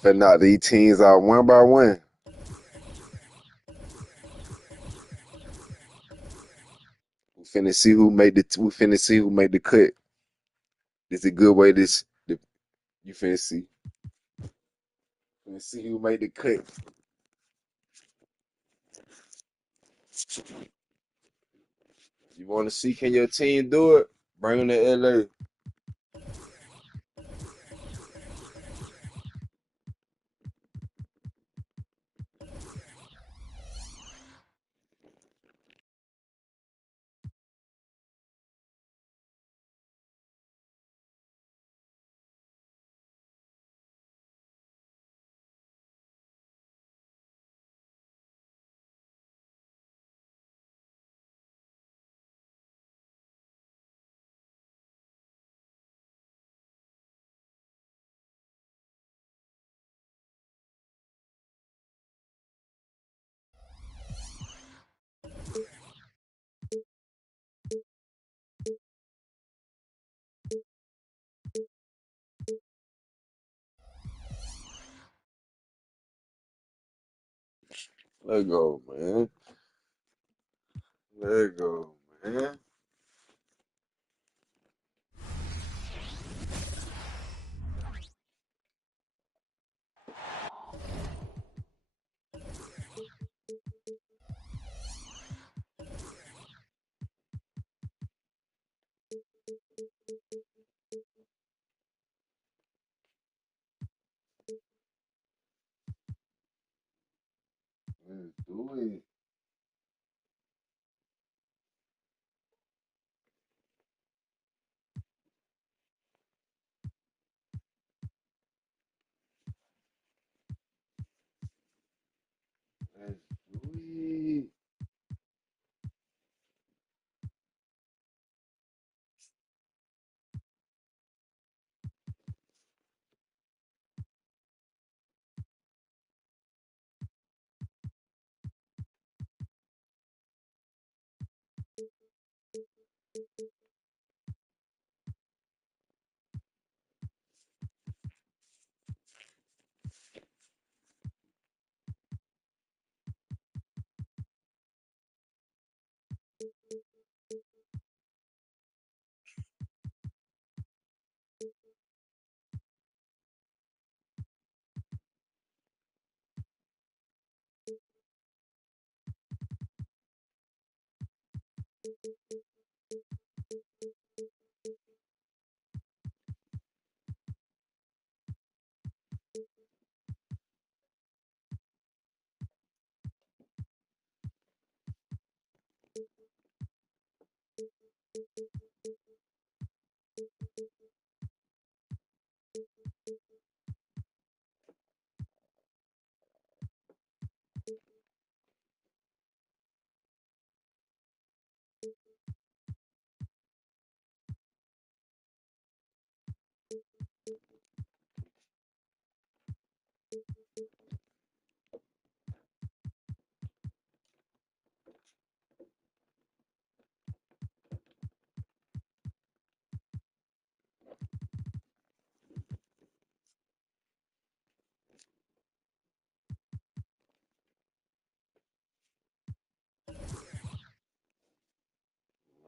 But now these teams are one by one. We finna see who made the. We finna see who made the cut. This is a good way. You finna see. Finna see who made the cut. You want to see? Can your team do it? Bring them to LA. Let go, man. Let go, man. Let's do it. Let's do it.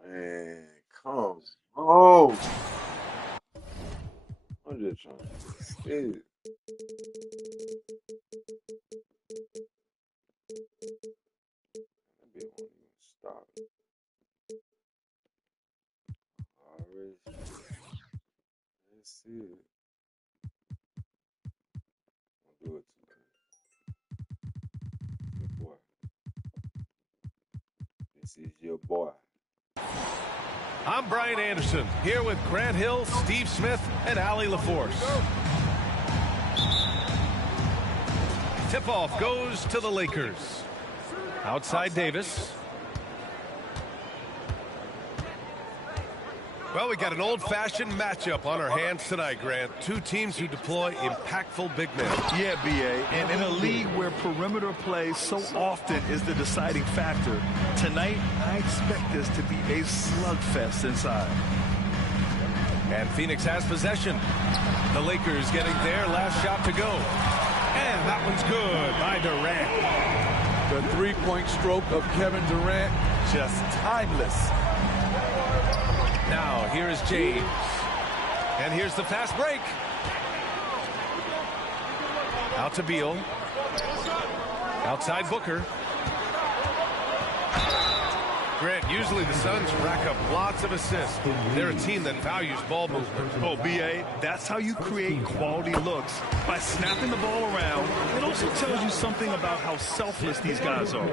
Man, come on. I'm just trying to see. That bitch won't even stop. Already. Let's see it. Don't do it too much. Good boy. This is your boy. I'm Brian Anderson, here with Grant Hill, Steve Smith, and Allie LaForce. Tip-off goes to the Lakers. Outside Davis. Well, we got an old-fashioned matchup on our hands tonight, Grant. Two teams who deploy impactful big men. Yeah, B.A., and in a league where perimeter play so often is the deciding factor, tonight I expect this to be a slugfest inside. And Phoenix has possession. The Lakers getting their last shot to go. And that one's good by Durant. The three-point stroke of Kevin Durant, just timeless. Now, here is James. And here's the fast break. Out to Beal. Outside Booker. Grant, usually the Suns rack up lots of assists. They're a team that values ball movement. Oh, B.A., that's how you create quality looks, by snapping the ball around. It also tells you something about how selfless these guys are.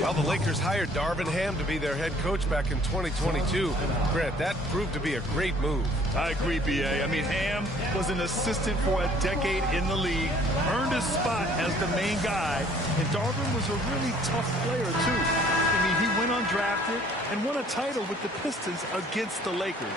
Well, the Lakers hired Darvin Ham to be their head coach back in 2022. Grant, that proved to be a great move. I agree, B.A. I mean, Ham was an assistant for a decade in the league, earned his spot as the main guy, and Darvin was a really tough player, too. I mean, he went undrafted and won a title with the Pistons against the Lakers.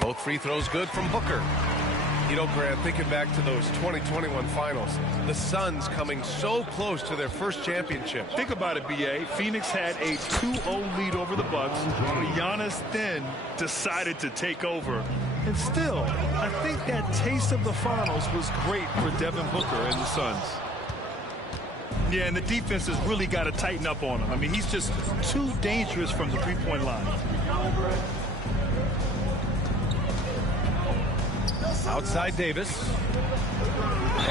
Both free throws good from Booker. You know, Grant, thinking back to those 2021 finals, the Suns coming so close to their first championship. Think about it, B.A. Phoenix had a 2-0 lead over the Bucks, but Giannis then decided to take over. And still, I think that taste of the finals was great for Devin Booker and the Suns. Yeah, and the defense has really got to tighten up on him. I mean, he's just too dangerous from the three-point line. Outside Davis.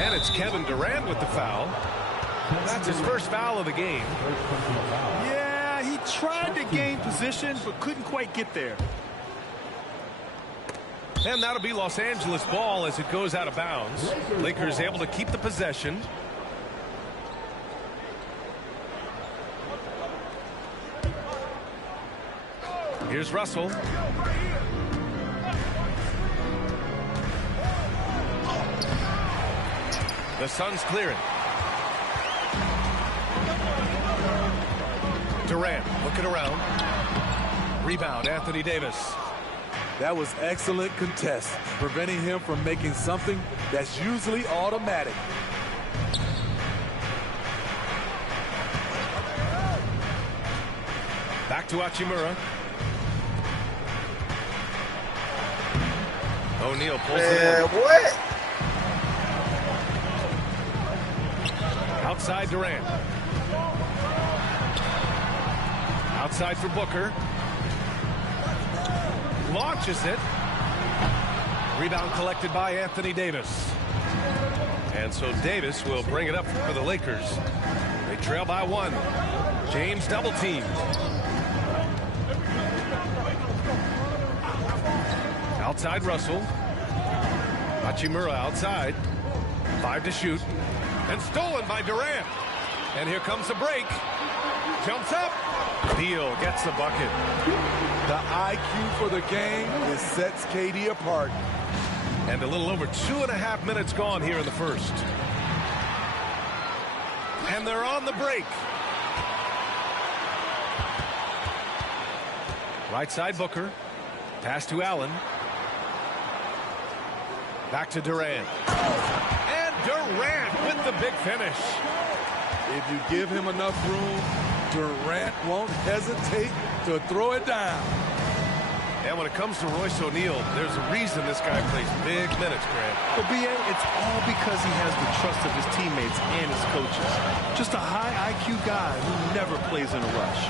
And it's Kevin Durant with the foul. That's his first foul of the game. Yeah, he tried to gain position, but couldn't quite get there. And that'll be Los Angeles ball as it goes out of bounds. Lakers able to keep the possession. Here's Russell. The Suns clear it. Durant looking around. Rebound, Anthony Davis. That was excellent contest, preventing him from making something that's usually automatic. Back to Hachimura. O'Neal pulls it in. What? Outside Durant. Outside for Booker. Launches it. Rebound collected by Anthony Davis. And so Davis will bring it up for the Lakers. They trail by one. James double teamed. Outside Russell. Hachimura outside. 5 to shoot. And stolen by Durant. And here comes the break. Jumps up. Beal gets the bucket. The IQ for the game is sets KD apart. And a little over 2.5 minutes gone here in the first. And they're on the break. Right side Booker. Pass to Allen. Back to Durant. And Durant with the big finish. If you give him enough room, Durant won't hesitate to throw it down. And when it comes to Royce O'Neal, there's a reason this guy plays big minutes, Grant. But B.A., it's all because he has the trust of his teammates and his coaches. Just a high IQ guy who never plays in a rush.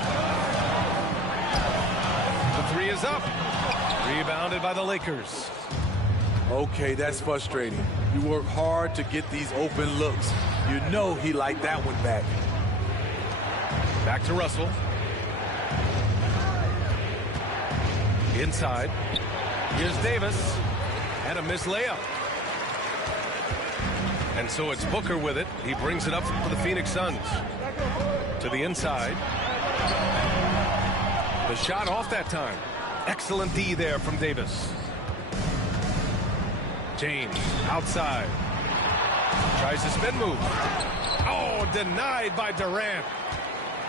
The three is up. Rebounded by the Lakers. Okay, that's frustrating. You work hard to get these open looks. You know he liked that one back. Back to Russell. Inside. Here's Davis. And a missed layup. And so it's Booker with it. He brings it up for the Phoenix Suns. To the inside. The shot off that time. Excellent D there from Davis. James outside. Tries to spin move. Oh, denied by Durant.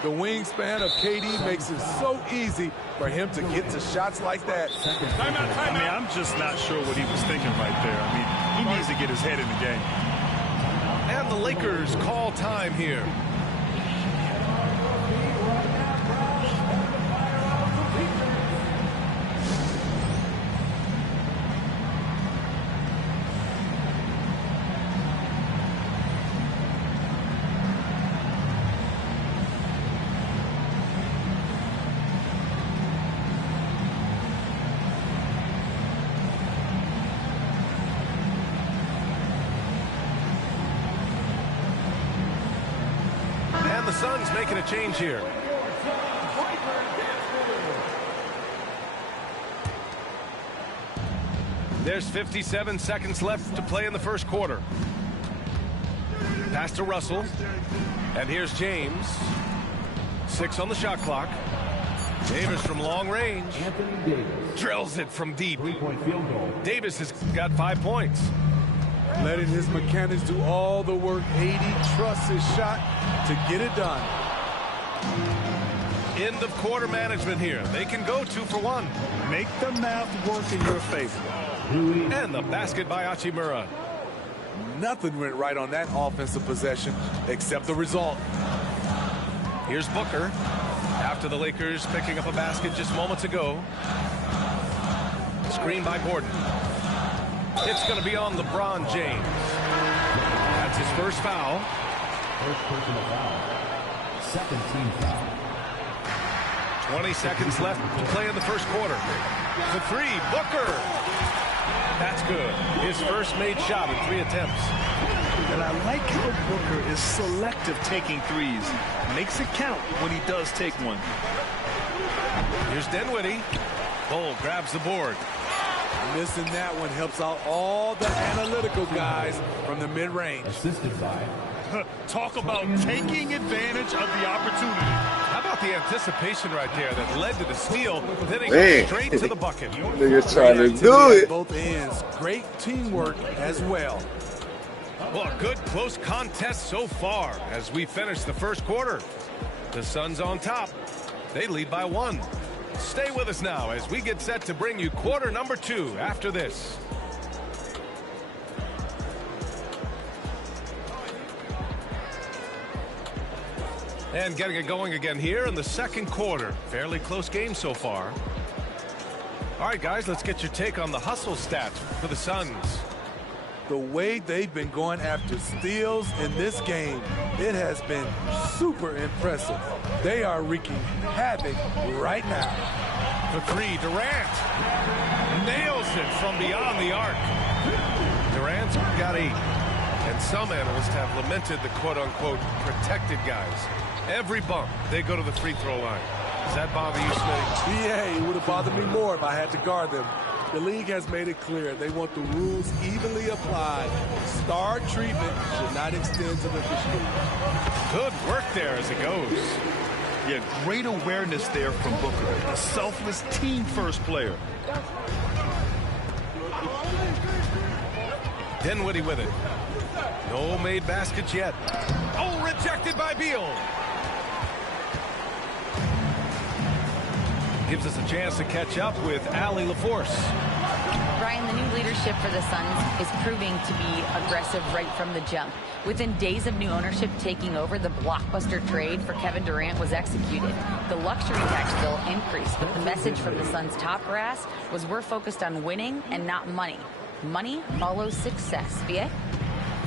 The wingspan of KD makes it so easy for him to get to shots like that. I mean, I'm just not sure what he was thinking right there. I mean, he needs to get his head in the game. And the Lakers call time here. The Suns making a change here. There's 57 seconds left to play in the first quarter. Pass to Russell. And here's James. 6 on the shot clock. Davis from long range. Drills it from deep. Davis has got 5 points. Letting his mechanics do all the work. 80 trusts his shot to get it done. End of quarter management here. They can go 2 for 1. Make the math work in your favor. And the basket by Hachimura. Nothing went right on that offensive possession except the result. Here's Booker. After the Lakers picking up a basket just moments ago. Screen by Gordon. It's going to be on LeBron James. That's his first foul. First personal foul. Second team foul. 20 seconds left to play in the first quarter. The 3, Booker. That's good. His first made shot in 3 attempts. And I like how Booker is selective taking threes. Makes it count when he does take one. Here's Dinwiddie. Bull grabs the board. Missing that one helps out all the analytical guys from the mid-range. Assisted by. Talk about taking advantage of the opportunity. How about the anticipation right there that led to the steal, then he goes straight to the bucket. Niggas trying to do it. Both ends. Great teamwork as well. Well, a good close contest so far as we finish the first quarter. The Suns on top. They lead by 1. Stay with us now as we get set to bring you quarter number 2 after this. And getting it going again here in the second quarter. Fairly close game so far. All right, guys, let's get your take on the hustle stats for the Suns. The way they've been going after steals in this game, it has been super impressive. They are wreaking havoc right now. The 3, Durant nails it from beyond the arc. Durant's got 8. And some analysts have lamented the quote-unquote protected guys. Every bump, they go to the free throw line. Does that bother you, Smitty? Yeah, it would have bothered me more if I had to guard them. The league has made it clear they want the rules evenly applied. Star treatment should not extend to the officiating. Good work there as it goes. Yeah, great awareness there from Booker. A selfless team-first player. Dinwiddie with it. No made baskets yet. Oh, rejected by Beal. Gives us a chance to catch up with Allie LaForce. Brian, the new leadership for the Suns is proving to be aggressive right from the jump. Within days of new ownership taking over, the blockbuster trade for Kevin Durant was executed. The luxury tax bill increased, but the message from the Suns' top brass was we're focused on winning and not money. Money follows success. BA?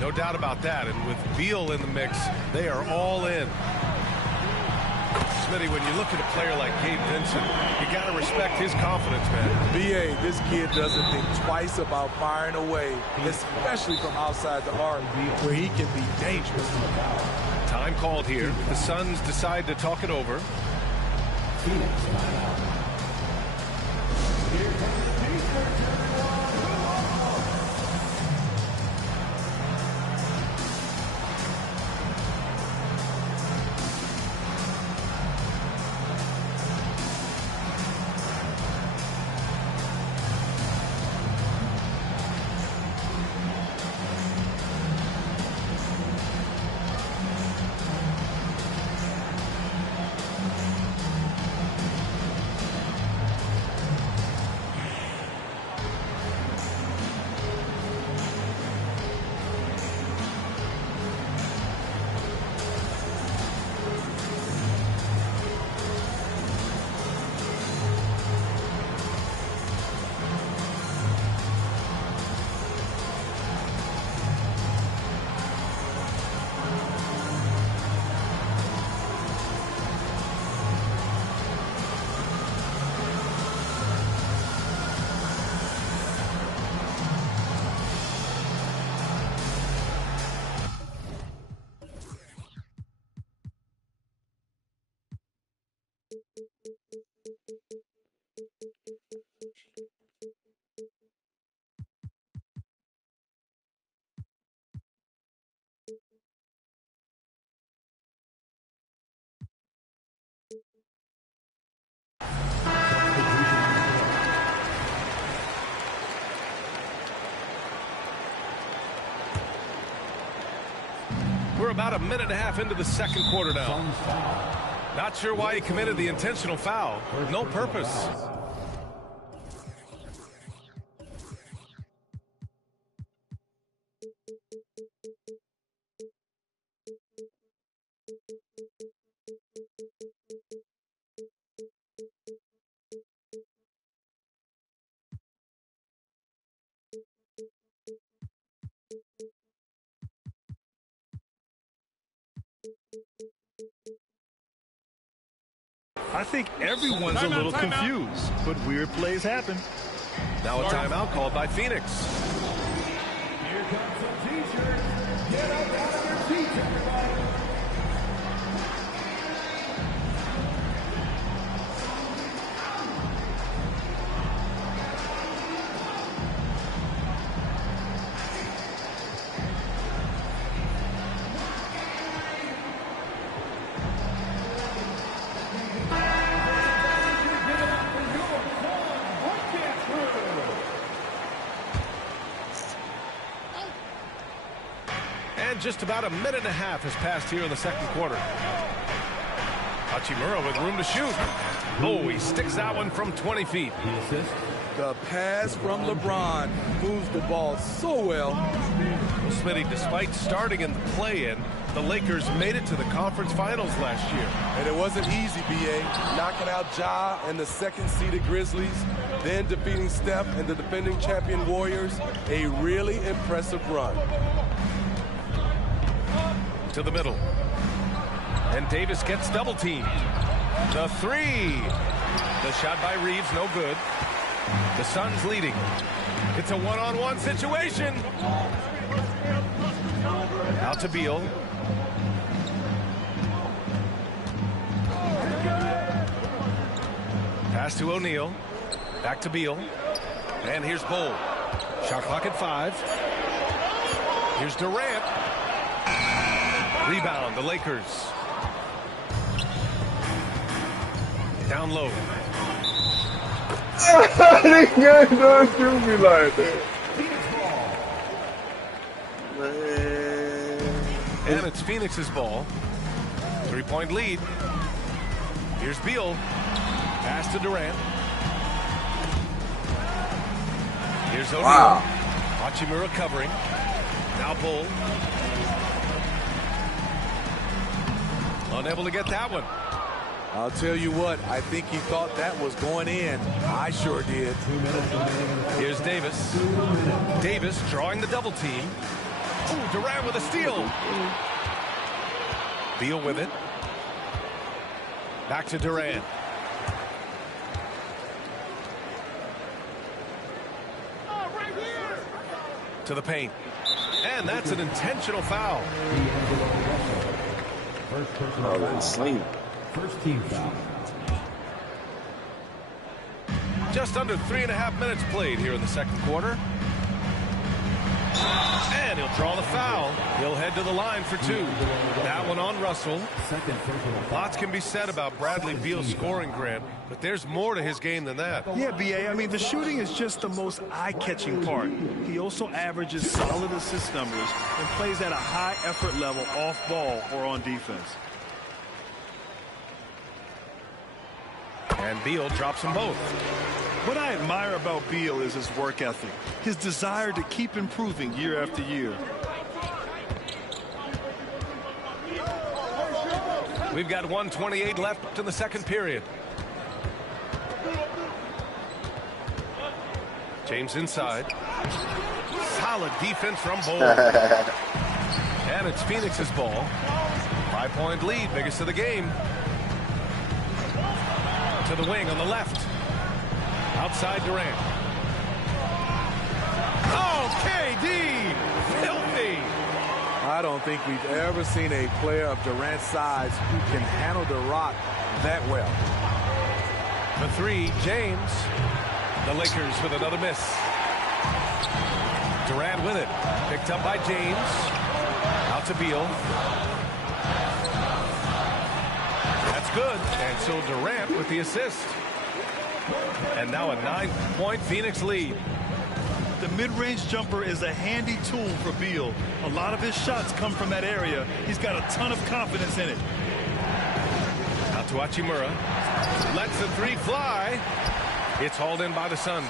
No doubt about that, and with Beal in the mix, they are all in. Smitty, when you look at a player like Gabe Vincent, you got to respect his confidence, man. BA, this kid doesn't think twice about firing away, especially from outside the arc, where he can be dangerous. Time called here. The Suns decide to talk it over. We're about a minute and a half into the second quarter now. Not sure why he committed the intentional foul. No purpose. I think everyone's a little confused, but weird plays happen. Now a timeout called by Phoenix. Here comes some T-shirts. Get up out of your seats, everybody. And just about a minute and a half has passed here in the second quarter. Hachimura with room to shoot. Oh, he sticks that one from 20 feet. The pass from LeBron moves the ball so well. Well, Smitty, despite starting in the play-in, the Lakers made it to the conference finals last year. And it wasn't easy, B.A. Knocking out Ja and the second-seeded Grizzlies, then defeating Steph and the defending champion Warriors. A really impressive run. To the middle. And Davis gets double-teamed. The three. The shot by Reeves, no good. The Suns leading. It's a one-on-one situation. Out to Beal. Pass to O'Neal. Back to Beal. And here's Bol. Shot clock at 5. Here's Durant. Rebound, the Lakers. Down low. This guy don't do me like that. Man. And it's Phoenix's ball. 3-point lead. Here's Beal. Pass to Durant. Here's O'Neal. Wow. Hachimura covering. Now Bol. Unable to get that one. I'll tell you what, I think he thought that was going in. I sure did. Here's Davis. Davis drawing the double team. Ooh, Durant with a steal. Beal with it. Back to Durant. To the paint. And that's an intentional foul. Oh, that's sling. First team foul. Just under 3.5 minutes played here in the second quarter. And he'll draw the foul. He'll head to the line for 2. That one on Russell. Second personal foul. Lots can be said about Bradley Beal's scoring, Grant, but there's more to his game than that. Yeah, B.A., I mean, the shooting is just the most eye-catching part. He also averages solid assist numbers and plays at a high effort level off ball or on defense. And Beal drops them both. What I admire about Beal is his work ethic, his desire to keep improving year after year. We've got 1:28 left in the second period. James inside. Solid defense from Bol. And it's Phoenix's ball. 5-point lead, biggest of the game. To the wing on the left. Outside Durant. Oh, KD! Filthy! I don't think we've ever seen a player of Durant's size who can handle the rock that well. For three, James. The Lakers with another miss. Durant with it. Picked up by James. Out to Beal. That's good. And so Durant with the assist. And now a 9-point Phoenix lead. The mid-range jumper is a handy tool for Beal. A lot of his shots come from that area. He's got a ton of confidence in it. Out to Hachimura. Lets the three fly. It's hauled in by the Suns.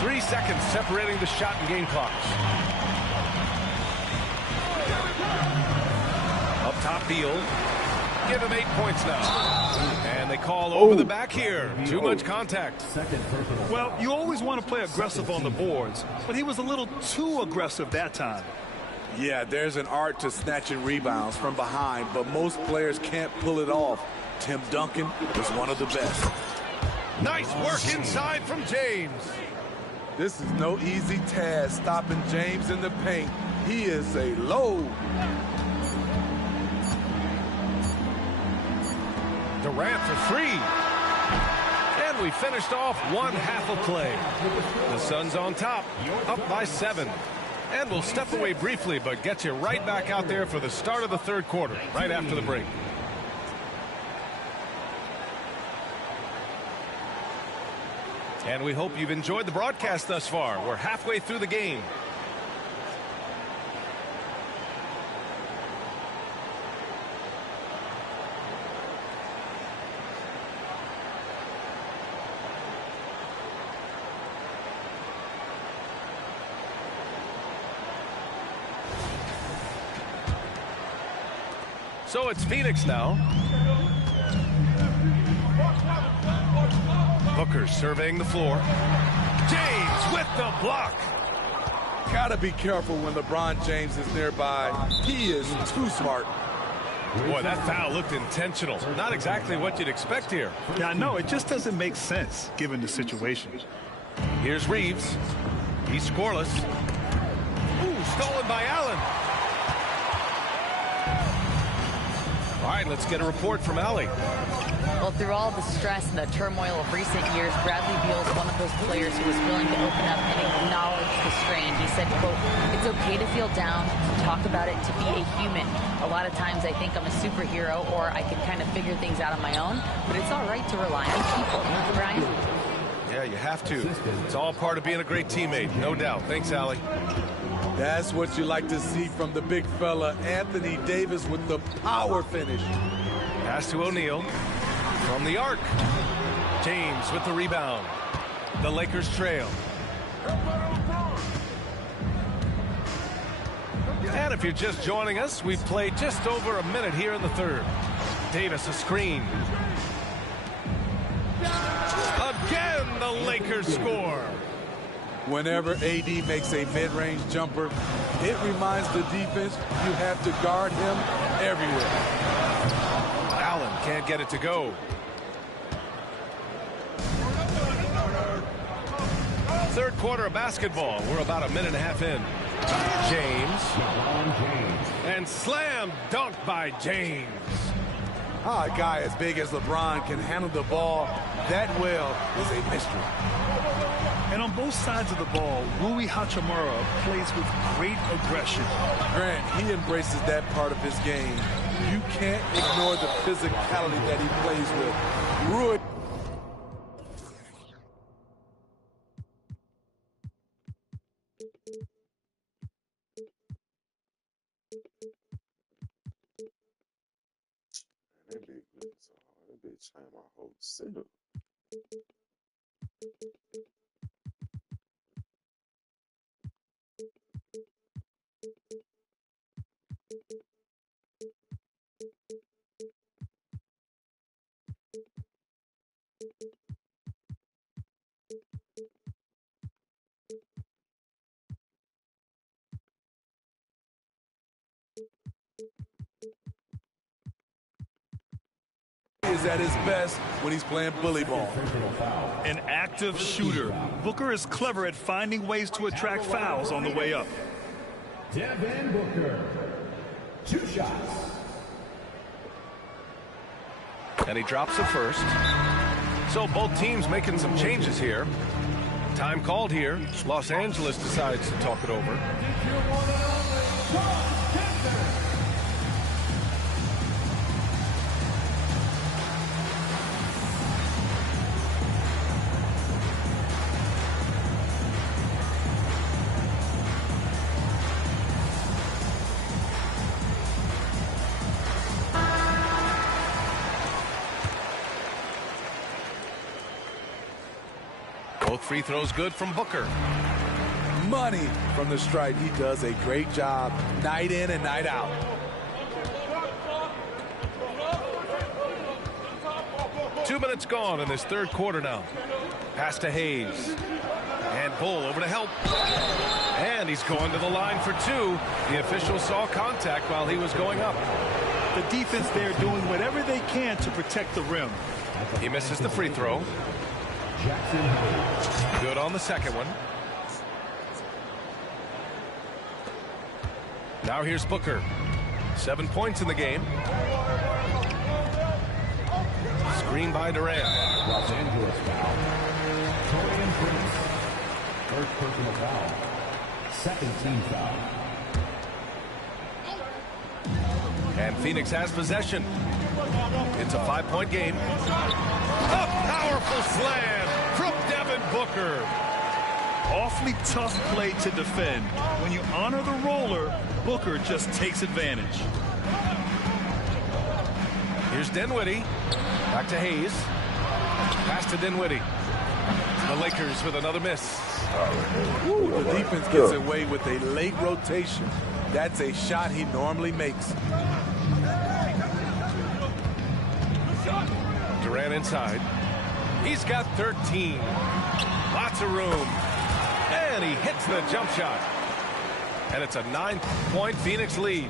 3 seconds separating the shot and game clocks. Up top, Beal. Give him 8 points now. And they call over the back here. Too much contact. Well, you always want to play aggressive on the boards, but he was a little too aggressive that time. Yeah, there's an art to snatching rebounds from behind, but most players can't pull it off. Tim Duncan was one of the best. Nice work inside from James. This is no easy task, stopping James in the paint. He is a load. Durant for three. And we finished off one half of play. The Suns on top, up by 7. And we'll step away briefly, but get you right back out there for the start of the third quarter, right after the break. And we hope you've enjoyed the broadcast thus far. We're halfway through the game. So it's Phoenix now. Booker surveying the floor. James with the block. Gotta be careful when LeBron James is nearby. He is too smart. Boy, that foul looked intentional. Not exactly what you'd expect here. Yeah, I know. It just doesn't make sense given the situation. Here's Reeves. He's scoreless. Ooh, stolen by Allen. All right, let's get a report from Allie. Well, through all the stress and the turmoil of recent years, Bradley Beal is one of those players who was willing to open up and acknowledge the strain. He said, quote, "It's okay to feel down, to talk about it, to be a human. A lot of times I think I'm a superhero or I can kind of figure things out on my own, but it's all right to rely on people." Brian? Yeah, you have to. It's all part of being a great teammate, no doubt. Thanks, Allie. That's what you like to see from the big fella, Anthony Davis, with the power finish. Pass to O'Neal. From the arc. James with the rebound. The Lakers trail. And if you're just joining us, we've played just over a minute here in the third. Davis a screen. Again, the Lakers score. Whenever AD makes a mid-range jumper, it reminds the defense you have to guard him everywhere. Allen can't get it to go. Third quarter of basketball. We're about a minute and a half in. James. And slam dunk by James. How a guy as big as LeBron can handle the ball that well is a mystery. And on both sides of the ball, Rui Hachimura plays with great aggression. Grant, he embraces that part of his game. You can't ignore the physicality that he plays with. Rui. That bitch changed my whole setup. Is at his best when he's playing bully ball. An active shooter. Booker is clever at finding ways to attract fouls on the way up. Devin Booker, 2 shots. And he drops it first. So both teams making some changes here. Time called here. Los Angeles decides to talk it over. Both free throws good from Booker. Money from the stripe. He does a great job night in and night out. Two minutes gone in this third quarter now. Pass to Hayes. And Bull over to help. And he's going to the line for two. The official saw contact while he was going up. The defense there doing whatever they can to protect the rim. He misses the free throw. Good on the second one. Now here's Booker. 7 points in the game. Screen by Durant. Los Angeles foul. Torian Prince. First personal foul. Second team foul. And Phoenix has possession. It's a 5-point game. A powerful slam from Devin Booker. Awfully tough play to defend. When you honor the roller, Booker just takes advantage. Here's Dinwiddie. Back to Hayes. Pass to Dinwiddie. The Lakers with another miss. Ooh, the defense gets away with a late rotation. That's a shot he normally makes. Durant inside. He's got 13. Lots of room. And he hits the jump shot. And it's a 9-point Phoenix lead.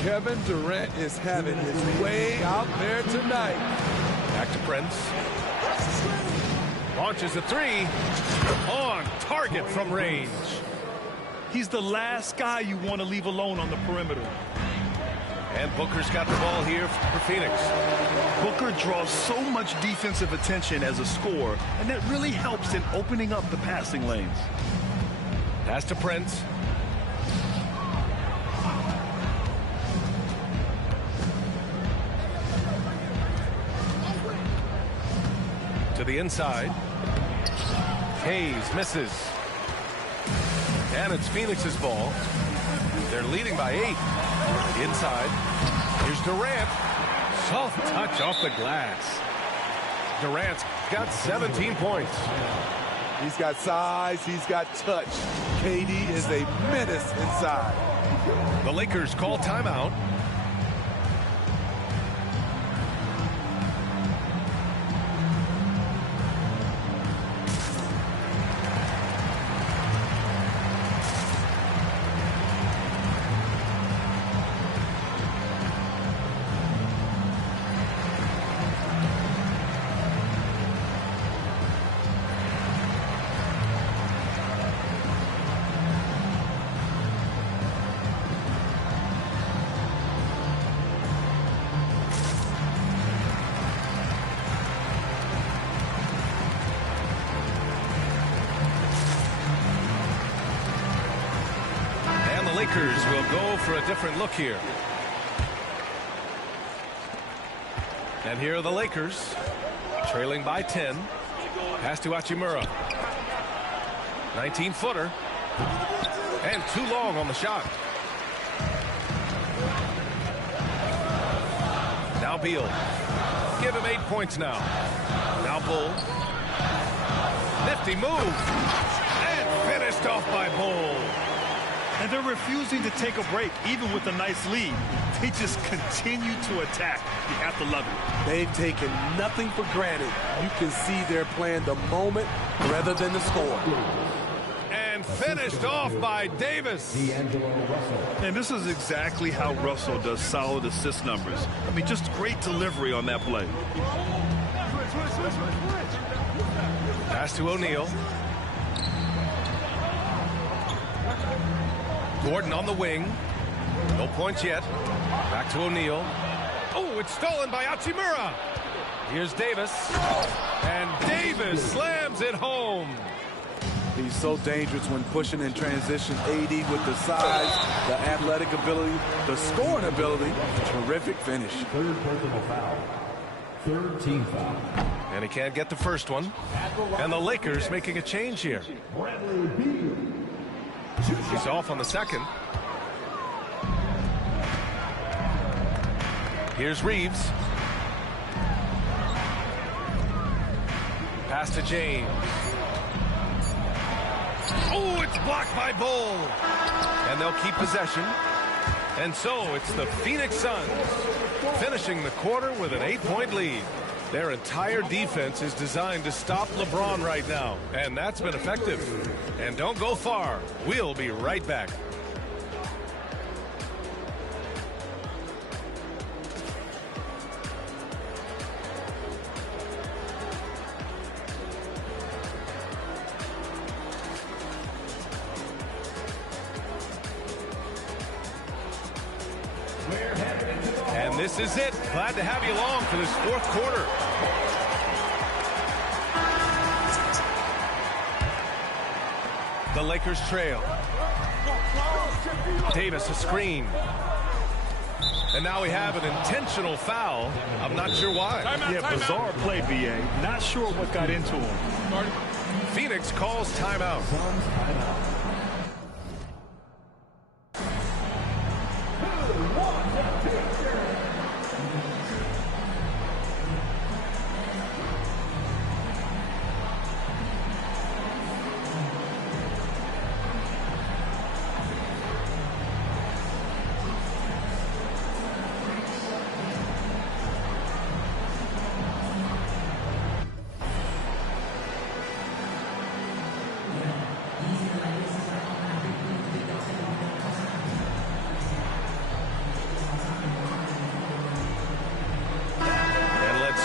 Kevin Durant is having his way out there tonight. Back to Prince. Launches a three. On target from range. He's the last guy you want to leave alone on the perimeter. And Booker's got the ball here for Phoenix. Booker draws so much defensive attention as a scorer, and that really helps in opening up the passing lanes. Pass to Prince. To the inside. Hayes misses. And it's Phoenix's ball. They're leading by 8. Inside. Here's Durant. Soft touch off the glass. Durant's got 17 points. He's got size. He's got touch. KD is a menace inside. The Lakers call timeout. Lakers will go for a different look here. And here are the Lakers, trailing by 10. Pass to Hachimura. 19-footer. And too long on the shot. Now Beal. Give him 8 points now. Now Bull. Nifty move. And finished off by Bull. And they're refusing to take a break, even with a nice lead. They just continue to attack. You have to love it. They've taken nothing for granted. You can see they're playing the moment rather than the score. And finished off by Davis. And this is exactly how Russell does solid assist numbers. I mean, just great delivery on that play. Pass to O'Neal. Gordon on the wing. No points yet. Back to O'Neal. Oh, it's stolen by Hachimura. Here's Davis. And Davis slams it home. He's so dangerous when pushing in transition. AD with the size, the athletic ability, the scoring ability. Terrific finish. Third personal foul. Third team foul. And he can't get the first one. And the Lakers making a change here. He's off on the second. Here's Reeves. Pass to James. Oh, it's blocked by Bull. And they'll keep possession. And so it's the Phoenix Suns finishing the quarter with an 8-point lead. Their entire defense is designed to stop LeBron right now, and that's been effective. And don't go far. We'll be right back. And this is it. Glad to have you along for this fourth quarter. The Lakers trail. Davis a screen. And now we have an intentional foul. I'm not sure why. Yeah, bizarre play, BA. Not sure what got into him. Phoenix calls timeout.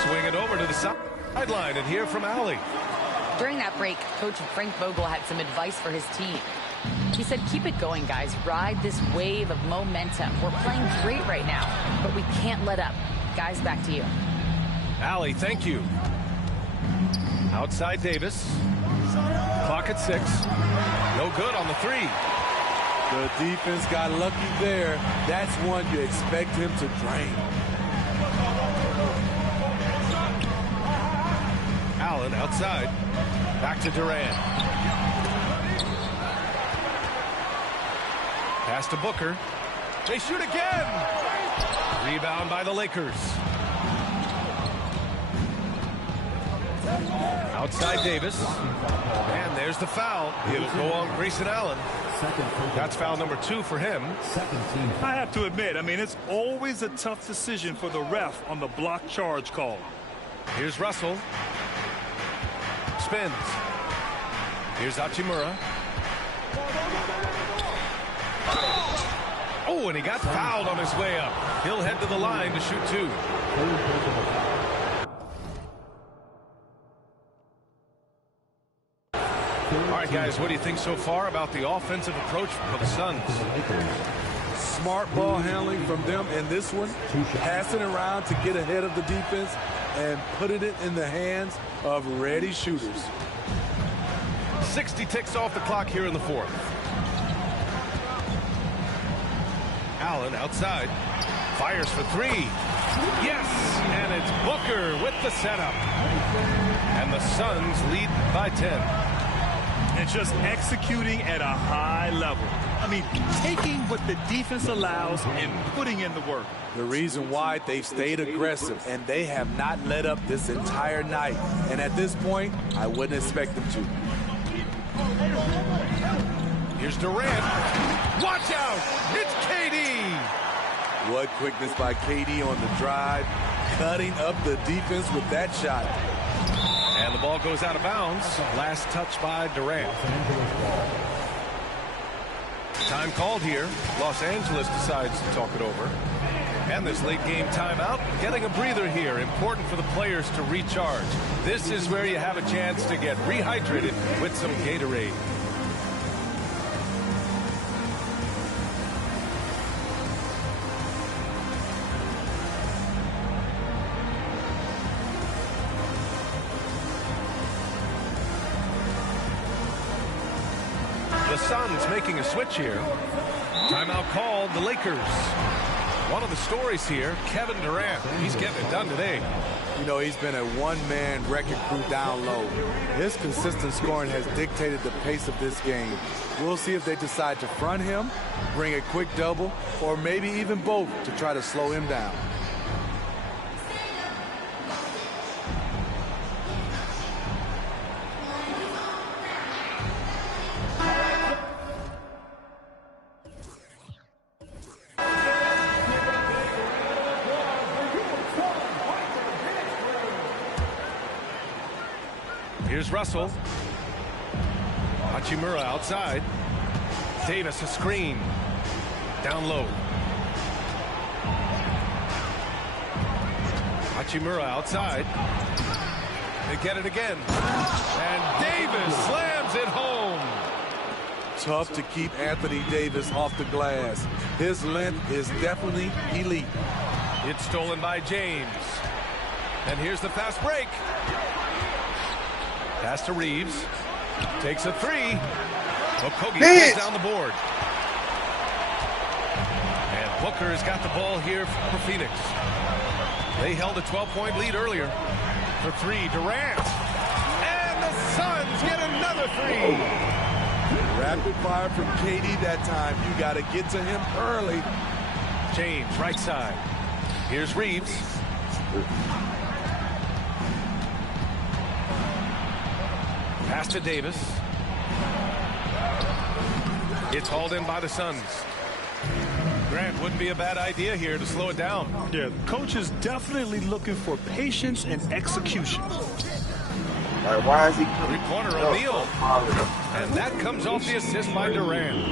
Swing it over to the sideline and hear from Allie. During that break, Coach Frank Vogel had some advice for his team. He said, keep it going, guys. Ride this wave of momentum. We're playing great right now, but we can't let up. Guys, back to you. Allie, thank you. Outside Davis. Clock at 6. No good on the 3. The defense got lucky there. That's one you expect him to drain. Allen outside. Back to Durant. Pass to Booker. They shoot again. Rebound by the Lakers. Outside Davis. And there's the foul. It'll go on Grayson Allen. That's foul number 2 for him. I have to admit, it's always a tough decision for the ref on the block charge call. Here's Russell. Spins. Here's Hachimura. Oh, and he got fouled on his way up. He'll head to the line to shoot 2. All right, guys, what do you think so far about the offensive approach for the Suns? Smart ball handling from them in this one. Passing around to get ahead of the defense and putting it in the hands of ready shooters. 60 ticks off the clock here in the 4th. Allen outside. Fires for 3. Yes! And it's Booker with the setup. And the Suns lead by 10. And just executing at a high level. Taking what the defense allows and putting in the work. The reason why they've stayed aggressive and they have not let up this entire night. And at this point, I wouldn't expect them to. Here's Durant. Watch out! It's KD! What quickness by KD on the drive. Cutting up the defense with that shot. And the ball goes out of bounds. Last touch by Durant. Time called here. Los Angeles decides to talk it over. And this late game timeout, getting a breather here. Important for the players to recharge. This is where you have a chance to get rehydrated with some Gatorade. The Suns making a switch here. Timeout called, the Lakers. One of the stories here, Kevin Durant. He's getting it done today. You know, he's been a one-man wrecking crew down low. His consistent scoring has dictated the pace of this game. We'll see if they decide to front him, bring a quick double, or maybe even both to try to slow him down. Here's Russell. Hachimura outside. Davis a screen. Down low. Hachimura outside. They get it again. And Davis slams it home. Tough to keep Anthony Davis off the glass. His length is definitely elite. It's stolen by James. And here's the fast break. Pass to Reeves. Takes a three. Okogie goes down the board. And Booker has got the ball here for Phoenix. They held a 12-point lead earlier. For three, Durant. And the Suns get another three. Rapid fire from KD that time. You got to get to him early. James, right side. Here's Reeves. Pass to Davis. It's hauled in by the Suns. Grant, wouldn't be a bad idea here to slow it down. Yeah, coach is definitely looking for patience and execution. Like, why is he Three-pointer O'Neal. And that comes off the assist by Durant.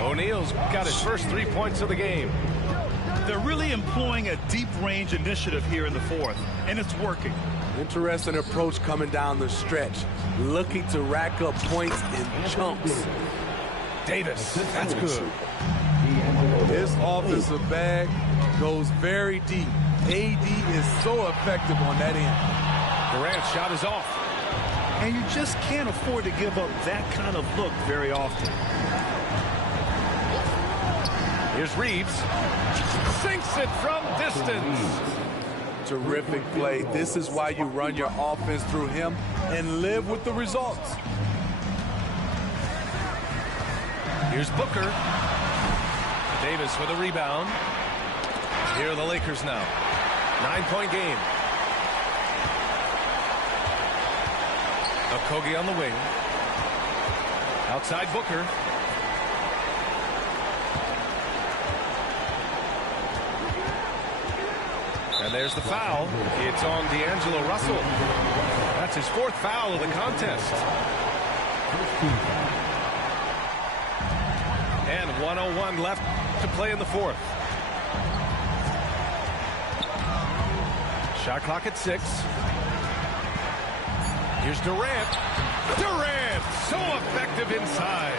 O'Neal's got his first 3 points of the game. They're really employing a deep-range initiative here in the fourth, and it's working. Interesting approach coming down the stretch. Looking to rack up points in chunks. Davis, that's good. This offensive bag goes very deep. AD is so effective on that end. Durant's shot is off. And you just can't afford to give up that kind of look very often. Here's Reeves. Sinks it from distance. Terrific play. This is why you run your offense through him and live with the results. Here's Booker. Davis with a rebound. Here are the Lakers now. 9-point game. Okogie on the wing. Outside Booker. And there's the foul. It's on D'Angelo Russell. That's his fourth foul of the contest. And 1:01 left to play in the fourth. Shot clock at 6. Here's Durant. Durant, so effective inside.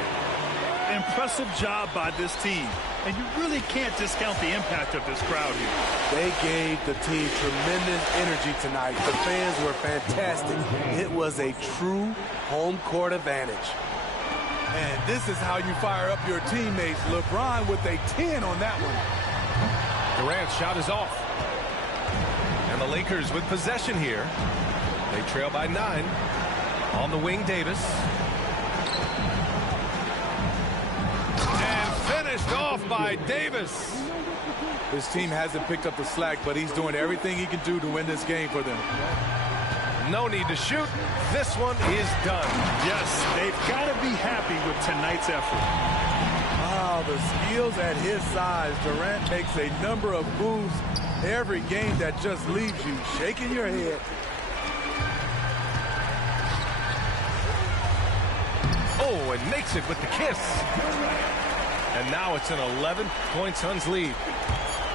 Impressive job by this team. And you really can't discount the impact of this crowd here. They gave the team tremendous energy tonight. The fans were fantastic. It was a true home court advantage. And this is how you fire up your teammates. LeBron with a 10 on that one. Durant's shot is off. And the Lakers with possession here. They trail by 9. On the wing, Davis. And finished off by Davis. His team hasn't picked up the slack, but he's doing everything he can do to win this game for them. No need to shoot. This one is done. Yes, they've got to be happy with tonight's effort. Wow, the skills at his size. Durant makes a number of moves every game that just leaves you shaking your head. Oh, and makes it with the kiss. And now it's an 11-point Suns lead.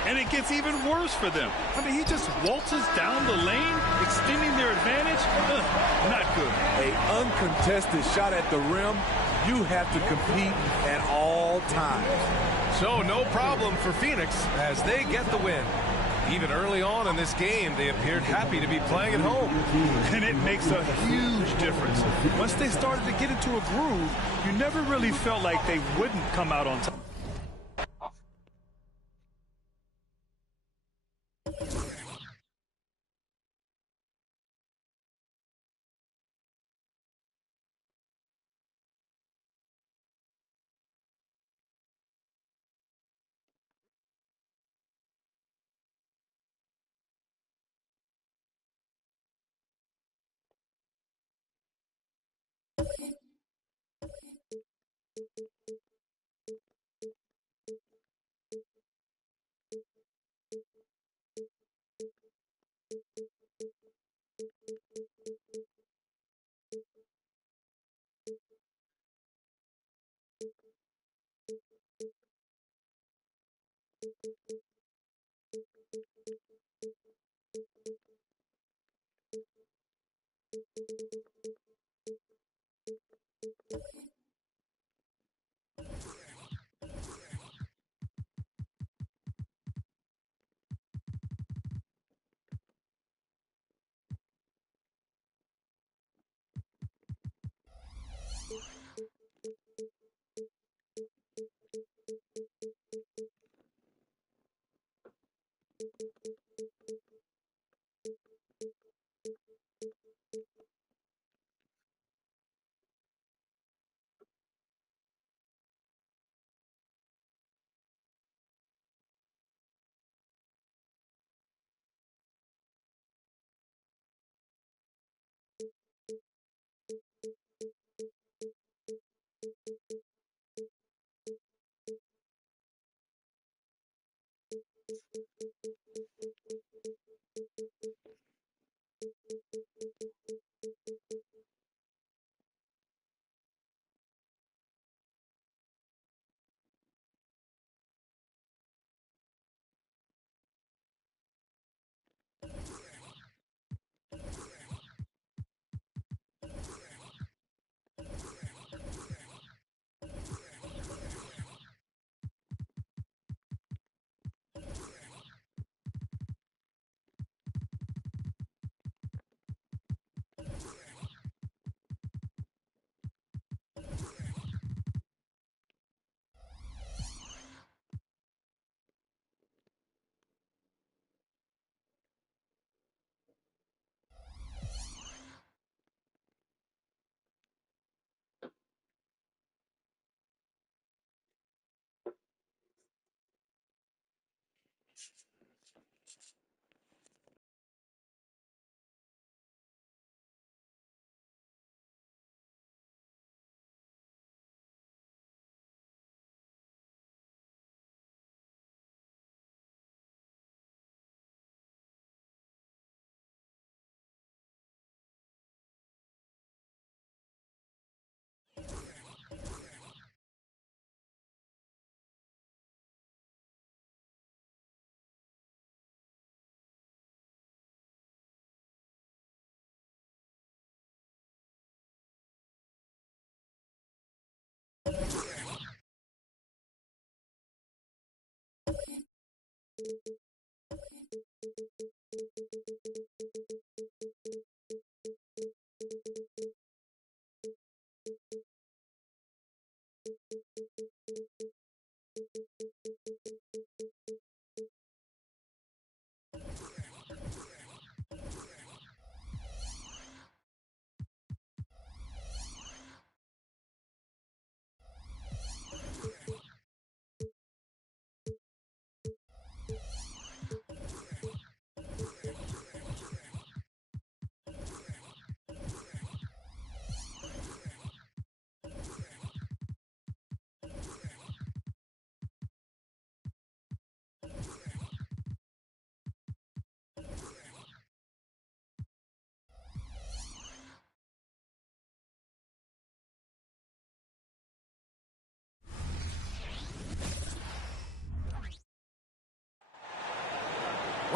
And it gets even worse for them. I mean, he just waltzes down the lane, extending their advantage. Not good. An uncontested shot at the rim. You have to compete at all times. So no problem for Phoenix as they get the win. Even early on in this game, they appeared happy to be playing at home. And it makes a huge difference. Once they started to get into a groove, you never really felt like they wouldn't come out on top.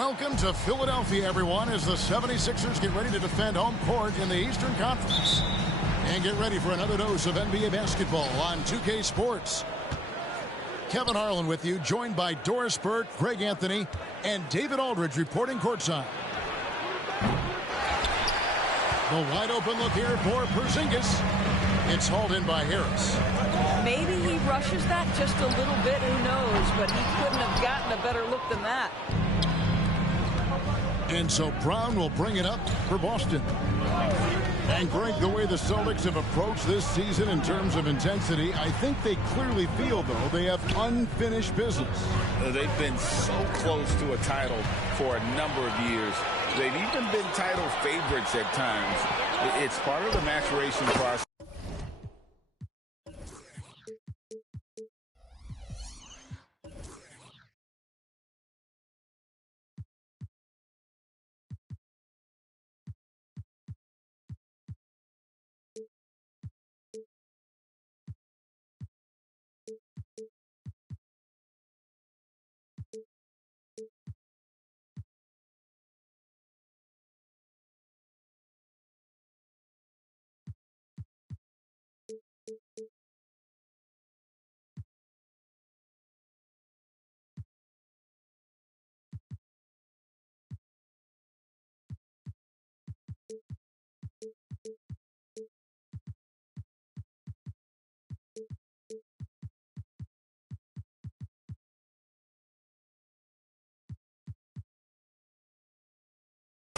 Welcome to Philadelphia, everyone, as the 76ers get ready to defend home court in the Eastern Conference. And get ready for another dose of NBA basketball on 2K Sports. Kevin Harlan with you, joined by Doris Burt, Greg Anthony, and David Aldridge reporting courtside. The wide open look here for Porzingis. It's hauled in by Harris. Maybe he rushes that just a little bit, who knows, but he couldn't have gotten a better look than that. And so Brown will bring it up for Boston. And Greg, the way the Celtics have approached this season in terms of intensity, I think they clearly feel, though, they have unfinished business. They've been so close to a title for a number of years. They've even been title favorites at times. It's part of the maturation process.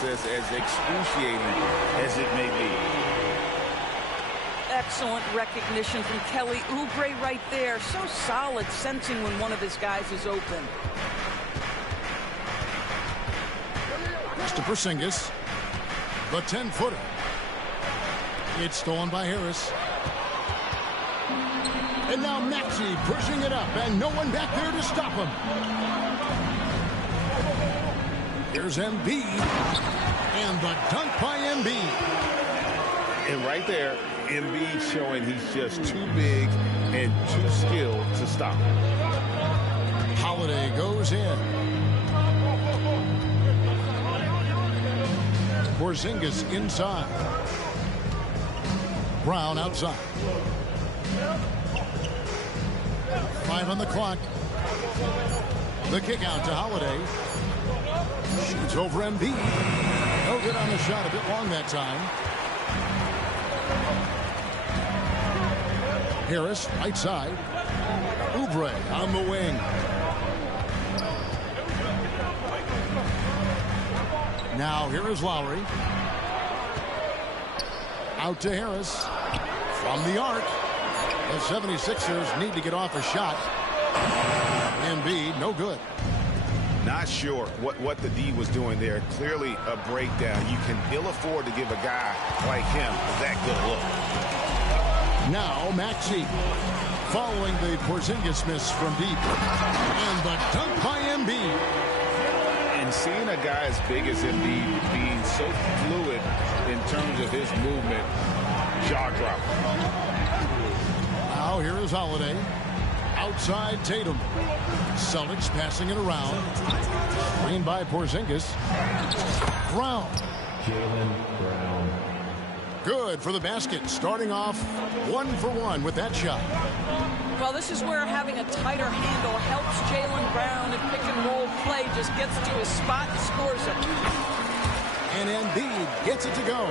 As excruciating as it may be. Excellent recognition from Kelly Oubre right there. So solid, sensing when one of his guys is open. Pass to Porzingis. The 10-footer. It's stolen by Harris. And now Maxey pushing it up, and no one back there to stop him. Here's Embiid, and the dunk by Embiid. And right there, Embiid showing he's just too big and too skilled to stop. Holiday goes in. Porzingis inside. Brown outside. 5 on the clock. The kick out to Holiday. Shoots over Embiid. No good on the shot, a bit long that time. Harris, right side. Oubre on the wing. Now here is Lowry. Out to Harris. From the arc. The 76ers need to get off a shot. Embiid, no good. Not sure what the D was doing there. Clearly a breakdown. You can ill afford to give a guy like him that good look. Now Maxey following the Porzingis miss from deep. And the dunk by Embiid. And seeing a guy as big as Embiid being so fluid in terms of his movement, jaw-dropping. Now here is Holiday. Outside Tatum. Celtics passing it around. Screen by Porzingis. Brown. Jaylen Brown. Good for the basket. Starting off 1 for 1 with that shot. Well, this is where having a tighter handle helps Jaylen Brown in pick and roll play. Just gets to his spot and scores it. And Embiid gets it to go.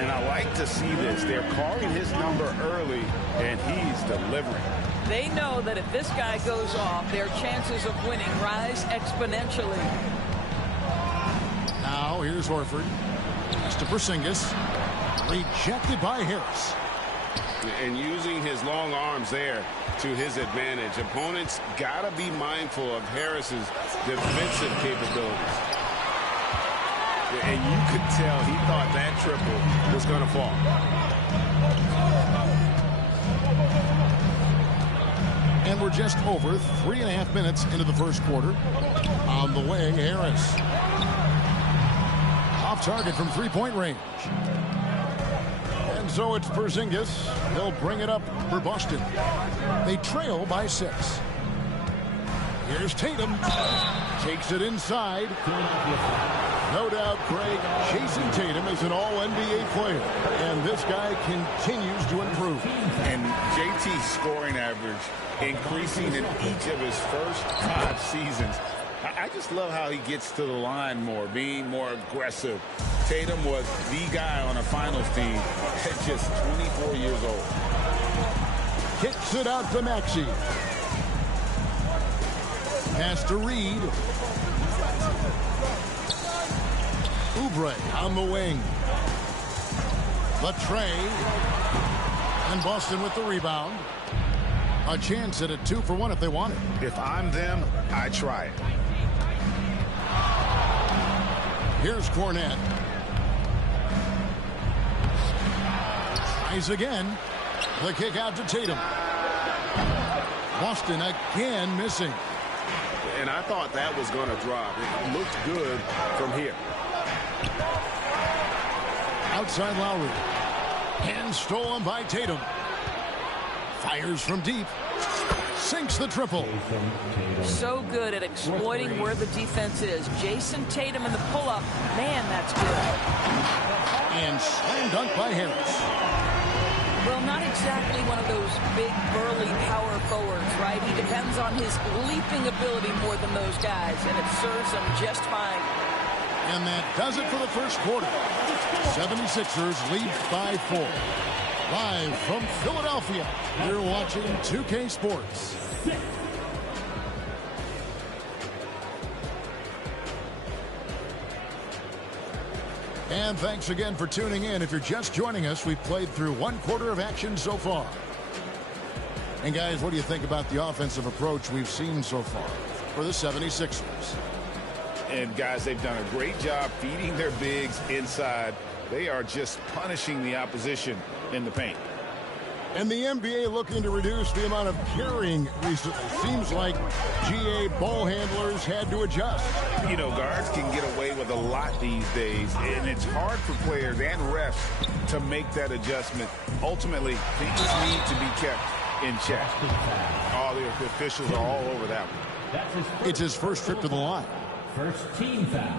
And I like to see this. They're calling his number early, and he's delivering. They know that if this guy goes off, their chances of winning rise exponentially. Now here's Horford. Pass to Porzingis. Rejected by Harris. And using his long arms there to his advantage. Opponents got to be mindful of Harris's defensive capabilities. And you could tell he thought that triple was going to fall. And we're just over 3.5 minutes into the first quarter. On the way, Harris. Off target from three-point range. And so it's Porzingis. They'll bring it up for Boston. They trail by 6. Here's Tatum. Takes it inside. No doubt, Craig, Jason Tatum is an all-NBA player, and this guy continues to improve. And JT's scoring average increasing in each of his first 5 seasons. I just love how he gets to the line more, being more aggressive. Tatum was the guy on a finals team at just 24 years old. Kicks it out to Maxey. Pass to Reed. Oubre on the wing. Latre. And Boston with the rebound. A chance at a 2-for-1 if they want it. If I'm them, I try it. Here's Cornette. Tries again. The kick out to Tatum. Boston again missing. And I thought that was going to drop. It looked good from here. Outside Lowry. Hand stolen by Tatum. Fires from deep. Sinks the triple. So good at exploiting where the defense is. Jason Tatum in the pull-up. Man, that's good. And slam dunk by Harris. Well, not exactly one of those big, burly power forwards, right? He depends on his leaping ability more than those guys, and it serves him just fine. And that does it for the first quarter. 76ers lead by 4. Live from Philadelphia, you're watching 2K Sports. And thanks again for tuning in. If you're just joining us, we've played through 1 quarter of action so far. And guys, what do you think about the offensive approach we've seen so far for the 76ers? And guys, they've done a great job feeding their bigs inside. They are just punishing the opposition in the paint. And the NBA looking to reduce the amount of carrying recently. Seems like GA ball handlers had to adjust. You know, guards can get away with a lot these days, and it's hard for players and refs to make that adjustment. Ultimately, things need to be kept in check. All the officials are all over that one. It's his first trip to the line. First team foul.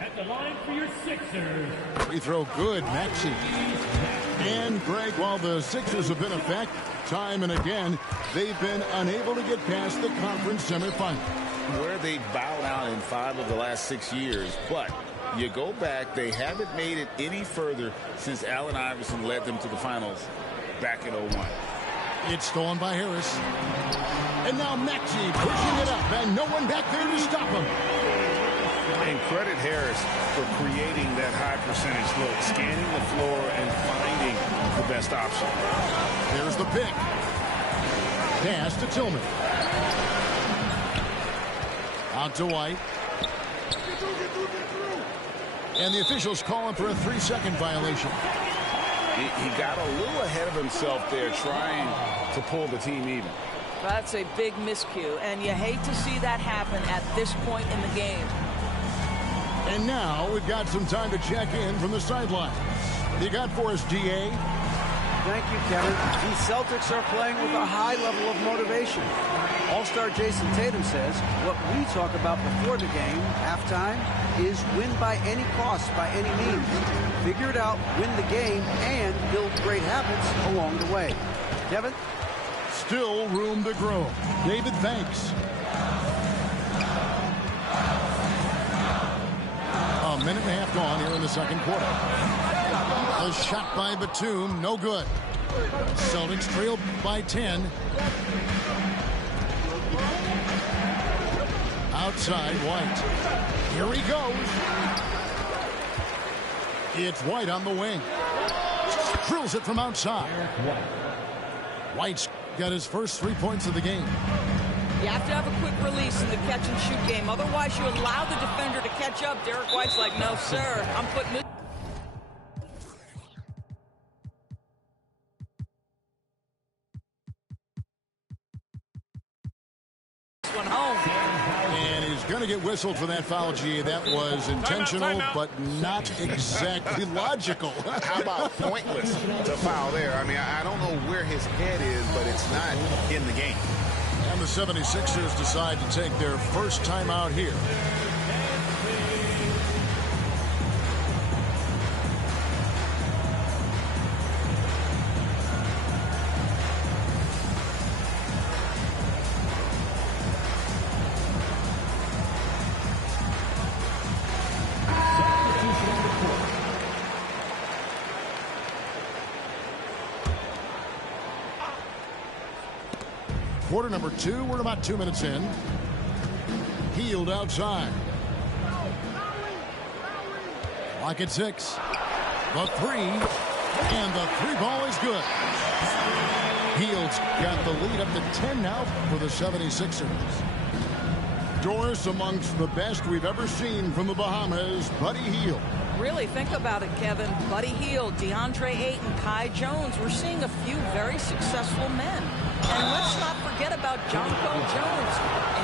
At the line for your Sixers. Free throw good, Maxey. And Greg, while the Sixers have been a fact time and again, they've been unable to get past the conference semifinal. Where they bowed out in 5 of the last 6 years, but you go back, they haven't made it any further since Allen Iverson led them to the finals back in 01. It's stolen by Harris. And now Maxey pushing it up, and no one back there to stop him. And credit Harris for creating that high percentage look, scanning the floor and finding the best option. There's the pick. Pass to Tillman. Out to White. And the officials calling for a 3-second violation. He got a little ahead of himself there trying to pull the team even. That's a big miscue, and you hate to see that happen at this point in the game. And now we've got some time to check in from the sidelines. You got for us, GA? Thank you, Kevin. These Celtics are playing with a high level of motivation. All-star Jason Tatum says what we talk about before the game, halftime, is win by any cost, by any means. Figure it out, win the game, and build great habits along the way. Kevin? Still room to grow. David, thanks. A minute and a half gone here in the second quarter. A shot by Batum, no good. Celtics trail by 10. Outside, White. Here he goes. It's White on the wing. Drills it from outside. White's got his first 3 points of the game. You have to have a quick release in the catch-and-shoot game. Otherwise, you allow the defender to catch up. Derek White's like, no, sir. I'm putting this one home. And he's going to get whistled for that foul, G. That was intentional, but not exactly logical. How about pointless to foul there? I mean, I don't know where his head is, but it's not in the game. And the 76ers decide to take their first timeout here. quarter, number 2. We're about 2 minutes in. Hield outside. Clock at 6. The 3. And the 3 ball is good. Hield's got the lead up to 10 now for the 76ers. Doris amongst the best we've ever seen from the Bahamas, Buddy Hield. Really think about it, Kevin. Buddy Hield, DeAndre Ayton, Kai Jones. We're seeing a few very successful men. And let's not forget about Jonko Jones,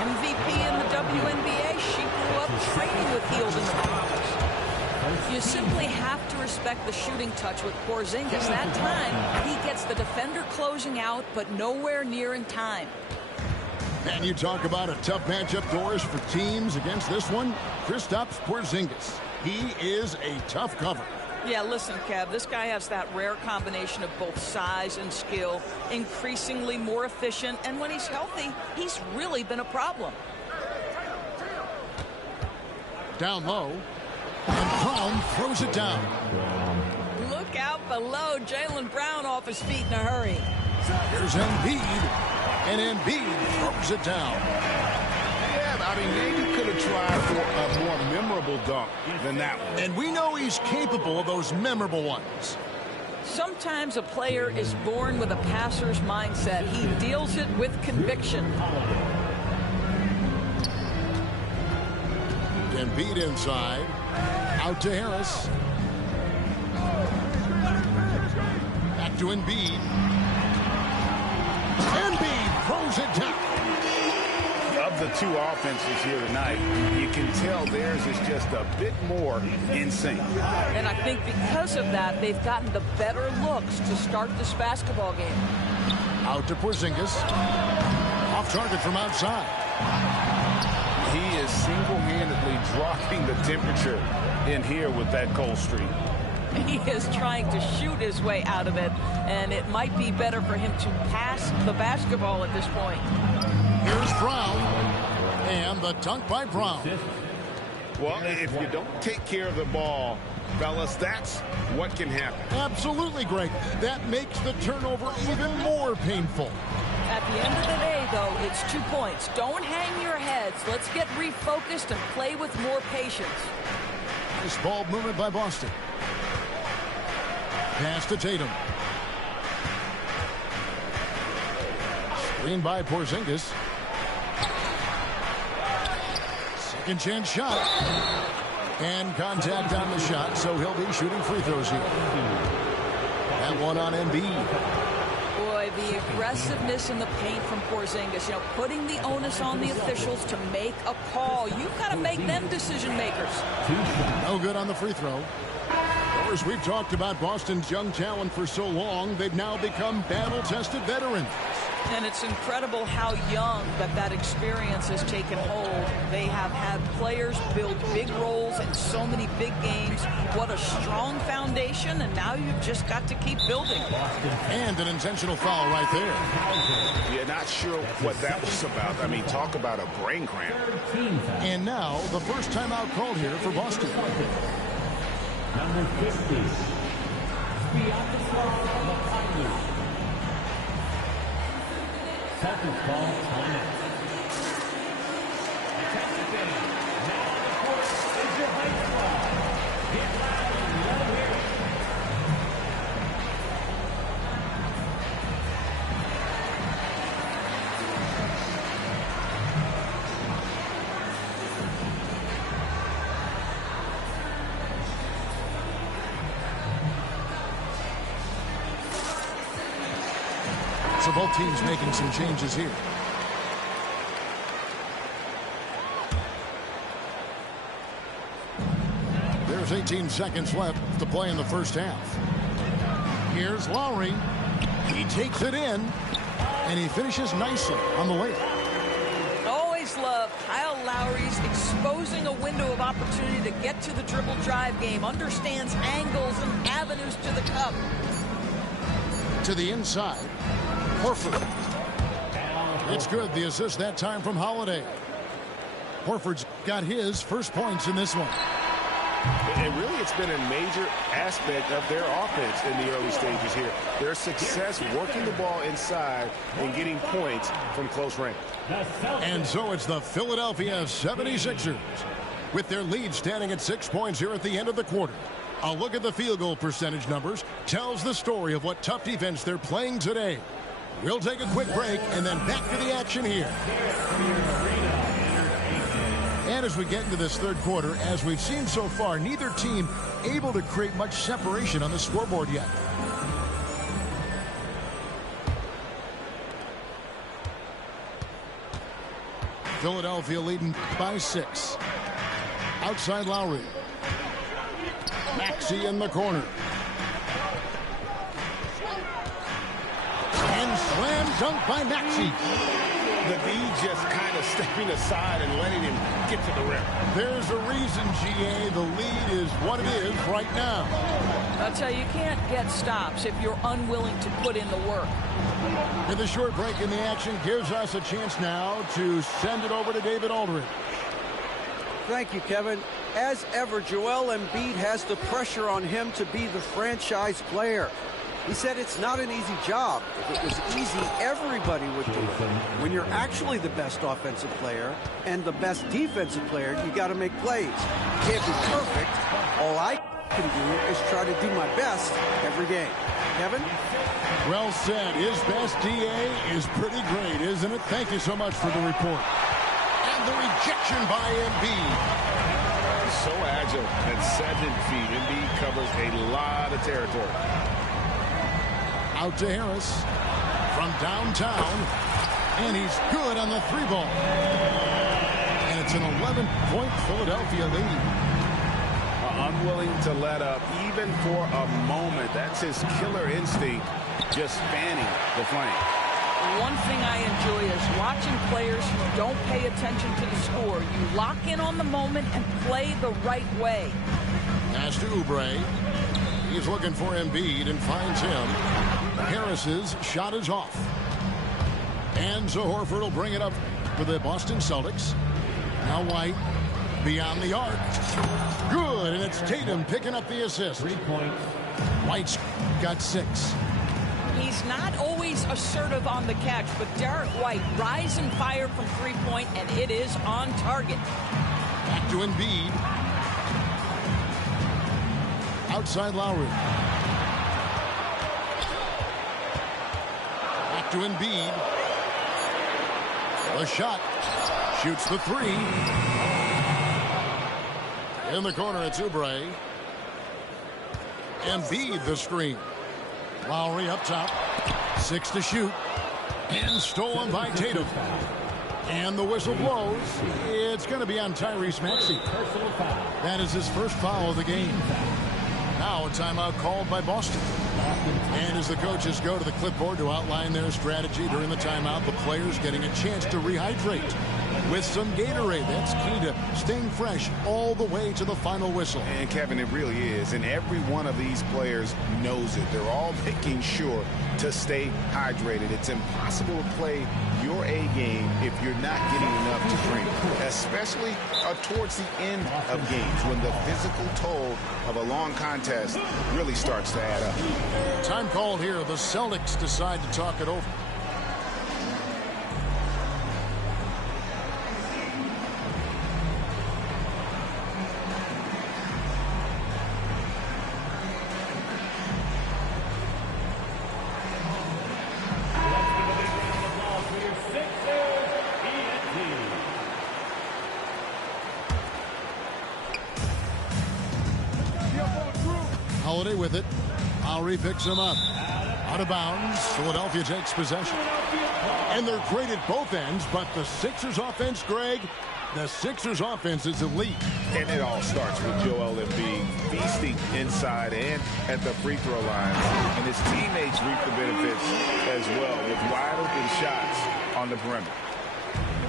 MVP in the WNBA. She grew up training with Hield in the Bahamas. You simply have to respect the shooting touch with Porzingis. That time, he gets the defender closing out, but nowhere near in time. And you talk about a tough matchup, Doris, for teams against this one. Kristaps Porzingis. He is a tough cover. Yeah, listen, Kev, this guy has that rare combination of both size and skill, increasingly more efficient, and when he's healthy, he's really been a problem. Down low, and Brown throws it down. Look out below. Jaylen Brown off his feet in a hurry. Here's Embiid, and Embiid throws it down. I mean, maybe could have tried for a more memorable dunk than that one. And we know he's capable of those memorable ones. Sometimes a player is born with a passer's mindset. He deals it with conviction. Embiid inside. Out to Harris. Back to Embiid. Embiid throws it down. Of the two offenses here tonight, you can tell theirs is just a bit more in sync. And I think because of that, they've gotten the better looks to start this basketball game. Out to Porzingis. Off target from outside. He is single-handedly dropping the temperature in here with that cold streak. He is trying to shoot his way out of it, and it might be better for him to pass the basketball at this point. Here's Brown, and the dunk by Brown. Well, if you don't take care of the ball, fellas, that's what can happen. Absolutely, Greg. That makes the turnover even more painful. At the end of the day, though, it's 2 points. Don't hang your heads. Let's get refocused and play with more patience. Nice ball movement by Boston. Pass to Tatum. Screen by Porzingis. Second chance shot. And contact on the shot, so he'll be shooting free throws here. That one on Embiid. Boy, the aggressiveness in the paint from Porzingis, you know, putting the onus on the officials to make a call. You've got to make them decision makers. No good on the free throw. Of course, we've talked about Boston's young talent for so long. They've now become battle-tested veterans. And it's incredible how young that experience has taken hold. They have had players build big roles in so many big games. What a strong foundation, and now you've just got to keep building. And an intentional foul right there. You're not sure what that was about. I mean, talk about a brain cramp. And now the first timeout called here for Boston. Number 50. Second call, timeout. Attack the game. Now on the court is your high squad. Get loud and let them hear it. So both teams making some changes here. There's 18 seconds left to play in the first half. Here's Lowry. He takes it in, and he finishes nicely on the layup. Always love Kyle Lowry's exposing a window of opportunity to get to the dribble drive game, understands angles and avenues to the cup. To the inside. Horford. It's good. The assist that time from Holiday. Horford's got his first points in this one. And really, it's been a major aspect of their offense in the early stages here. Their success working the ball inside and getting points from close range. And so it's the Philadelphia 76ers with their lead standing at 6 points here at the end of the quarter. A look at the field goal percentage numbers tells the story of what tough defense they're playing today. We'll take a quick break and then back to the action here. And as we get into this third quarter, as we've seen so far, neither team able to create much separation on the scoreboard yet. Philadelphia leading by 6. Outside Lowry. Maxey in the corner. And slam dunk by Maxey. The D just kind of stepping aside and letting him get to the rim. There's a reason, GA, the lead is what it is right now. I'll tell you, you can't get stops if you're unwilling to put in the work. And the short break in the action gives us a chance now to send it over to David Aldridge. Thank you, Kevin. As ever, Joel Embiid has the pressure on him to be the franchise player. He said it's not an easy job. If it was easy, everybody would do it. When you're actually the best offensive player and the best defensive player, you got to make plays. You can't be perfect. All I can do is try to do my best every game. Kevin? Well said. His best DA is pretty great, isn't it? Thank you so much for the report. And the rejection by Embiid. So agile at 7 feet. Embiid covers a lot of territory. Out to Harris from downtown, and he's good on the 3-ball. And it's an 11-point Philadelphia lead. Unwilling to let up even for a moment. That's his killer instinct, just fanning the flame. One thing I enjoy is watching players who don't pay attention to the score. You lock in on the moment and play the right way. Pass to Oubre. He's looking for Embiid and finds him. Harris's shot is off. And so Horford will bring it up for the Boston Celtics. Now White beyond the arc. Good, and it's Tatum picking up the assist. 3 points. White's got 6. He's not always assertive on the catch, but Derek White rise and fire from 3-point, and it is on target. Back to Embiid. Outside Lowry. Back to Embiid. The shot. Shoots the 3. In the corner, it's Oubre. Embiid the screen. Lowry up top. 6 to shoot. And stolen by Tatum. And the whistle blows. It's going to be on Tyrese Maxey. That is his first foul of the game. Now a timeout called by Boston. And as the coaches go to the clipboard to outline their strategy during the timeout, the players getting a chance to rehydrate with some Gatorade. That's key to staying fresh all the way to the final whistle. And Kevin, it really is. And every one of these players knows it. They're all making sure to stay hydrated. It's impossible to play your A game if you're not getting enough to drink, especially towards the end of games when the physical toll of a long contest really starts to add up. Time called here. The Celtics decide to talk it over. Holiday with it. Lowry picks him up. Out of bounds. Philadelphia takes possession. And they're great at both ends, but the Sixers offense, Greg, the Sixers offense is elite. And it all starts with Joel Embiid feasting inside and at the free throw line. And his teammates reap the benefits as well with wide open shots on the perimeter.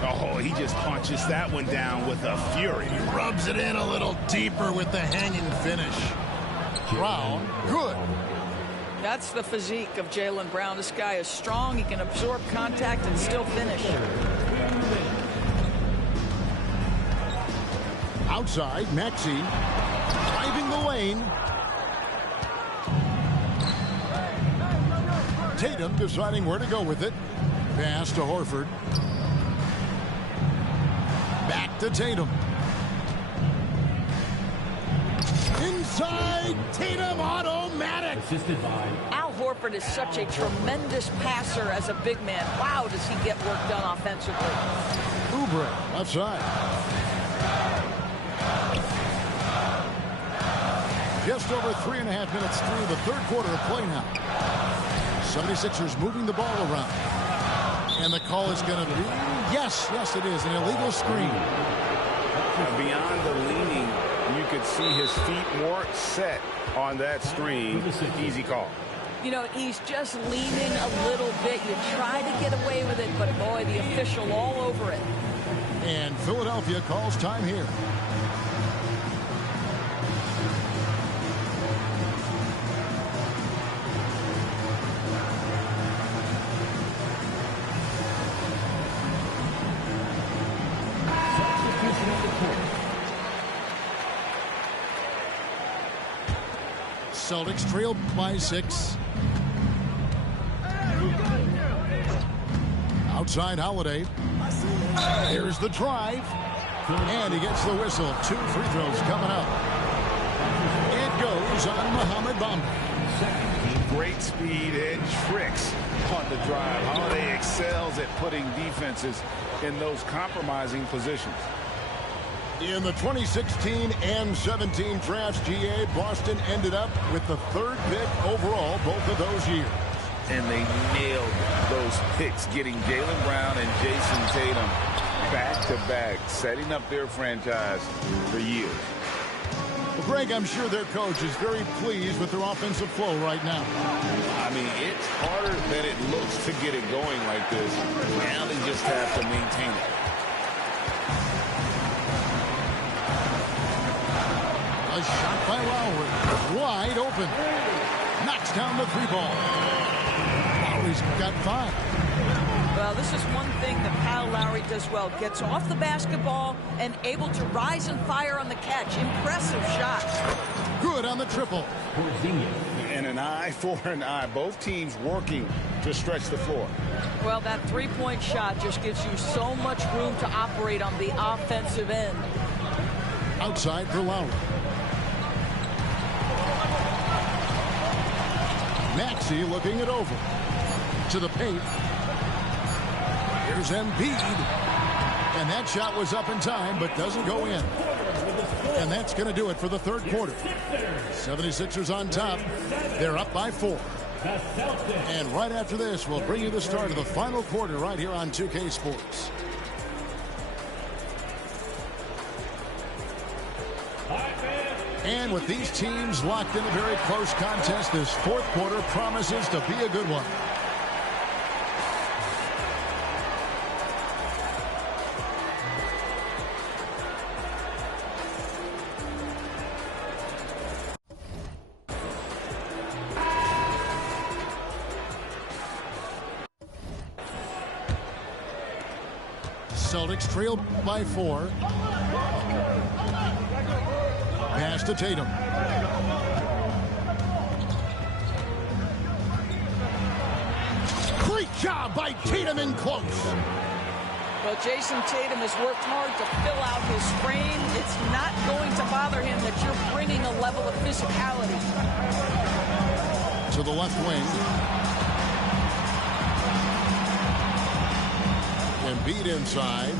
Oh, he just punches that one down with a fury. He rubs it in a little deeper with the hanging finish. Brown, good. That's the physique of Jaylen Brown. This guy is strong. He can absorb contact and still finish. Outside, Maxey. driving the lane. Tatum deciding where to go with it. Pass to Horford. Back to Tatum. Inside, Tatum automatic. Assisted by Al Horford is such a tremendous passer as a big man. Wow, does he get work done offensively. Oubre, left side. Just over 3.5 minutes through the third quarter of play now. 76ers moving the ball around. And the call is going to be, yes, it is, an illegal screen. Beyond the leaning, you could see his feet more set on that screen. Easy call. You know, he's just leaning a little bit. You try to get away with it, but boy, the official all over it. And Philadelphia calls time here. Celtics trail by 6. Outside Holiday. Here's the drive. And he gets the whistle. 2 free throws coming up. It goes on Mohamed Bamba. Great speed and tricks on the drive. Holiday excels at putting defenses in those compromising positions. In the 2016 and 17 drafts, GA, Boston ended up with the 3rd pick overall both of those years. And they nailed those picks, getting Jaylen Brown and Jason Tatum back-to-back, setting up their franchise for years. Well, Greg, I'm sure their coach is very pleased with their offensive flow right now. I mean, it's harder than it looks to get it going like this. Now they just have to maintain it. A shot by Lowry. Wide open. Knocks down the 3-ball. Lowry's got 5. Well, this is one thing that Kyle Lowry does well. Gets off the basketball and able to rise and fire on the catch. Impressive shot. Good on the triple. And an eye for an eye. Both teams working to stretch the floor. Well, that 3-point shot just gives you so much room to operate on the offensive end. Outside for Lowry. Maxey looking it over. To the paint. Here's Embiid. And that shot was up in time, but doesn't go in. And that's going to do it for the third quarter. 76ers on top. They're up by 4. And right after this, we'll bring you the start of the final quarter right here on 2K Sports. And with these teams locked in a very close contest, this fourth quarter promises to be a good one. Celtics trail by 4. Pass to Tatum. Great job by Tatum in close. Well, Jason Tatum has worked hard to fill out his frame. It's not going to bother him that you're bringing a level of physicality. To the left wing. Embiid inside.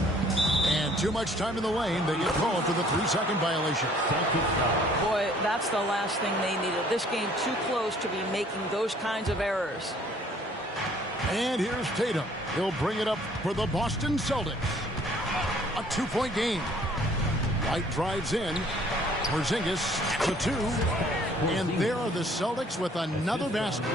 And too much time in the lane. They get called for the 3-second violation. Boy, that's the last thing they needed. This game too close to be making those kinds of errors. And here's Tatum. He'll bring it up for the Boston Celtics. A 2-point game. White drives in. Porzingis to 2. And there are the Celtics with another basket.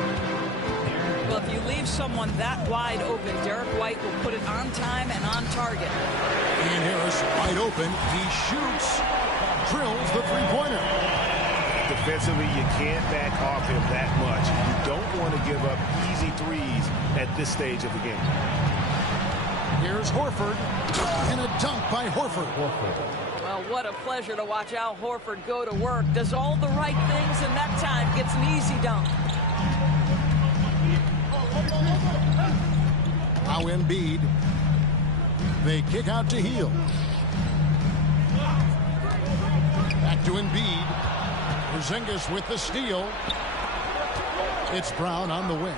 Well, if you leave someone that wide open, Derek White will put it on time and on target. And Harris wide open. He shoots. Drills the 3-pointer. Defensively, you can't back off him that much. You don't want to give up easy threes at this stage of the game. Here's Horford. And a dunk by Horford. Well, Well, what a pleasure to watch Al Horford go to work. Does all the right things, and that time gets an easy dunk. Now Embiid. They kick out to Hield. Back to Embiid. Porzingis with the steal. It's Brown on the wing.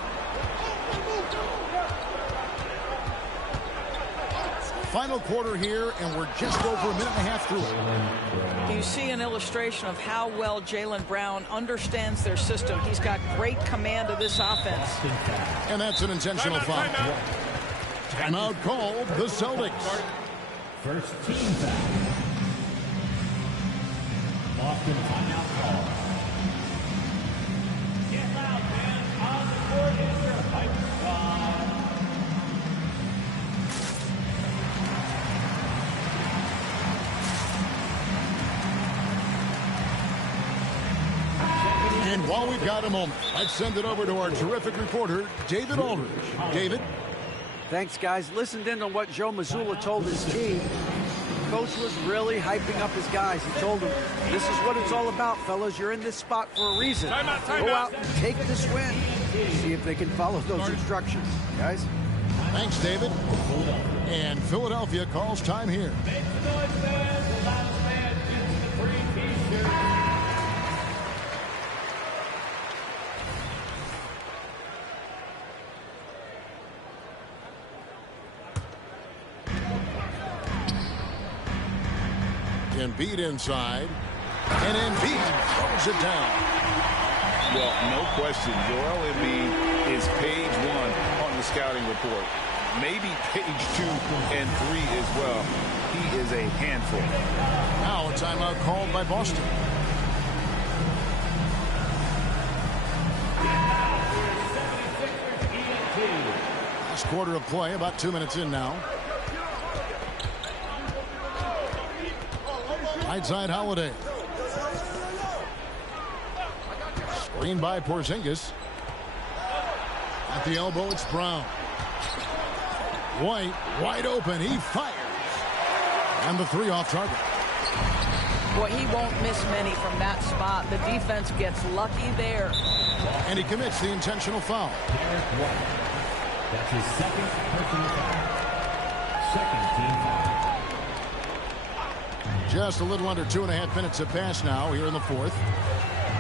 Final quarter here, and we're just over a minute and a half through it. You see an illustration of how well Jaylen Brown understands their system. He's got great command of this offense. And that's an intentional foul. Timeout called the Celtics. First team foul. Boston timeout call. Get loud, man. On the court is your Piper Squad. And while we've got a moment, let's send it over to our terrific reporter, David Aldridge. David? Thanks, guys. Listened in on what Joe Mazzulla told his team. Coach was really hyping up his guys. He told them, this is what it's all about, fellas. You're in this spot for a reason. Go out and take this win. See if they can follow those instructions, guys. Thanks, David. And Philadelphia calls time here. Make the noise, fans. The last man gets the free t-shirt. Embiid inside, and Embiid throws it down. Well, no question, Joel Embiid is page 1 on the scouting report. Maybe page 2 and 3 as well. He is a handful. Now a timeout called by Boston. Last quarter of play, about 2 minutes in now. Right side Holiday. Screen by Porzingis. At the elbow, it's Brown. White, wide open. He fires. And the three off target. Boy, he won't miss many from that spot. The defense gets lucky there. And he commits the intentional foul. That's his second personal foul. Second team foul. Just a little under 2.5 minutes have passed now here in the fourth.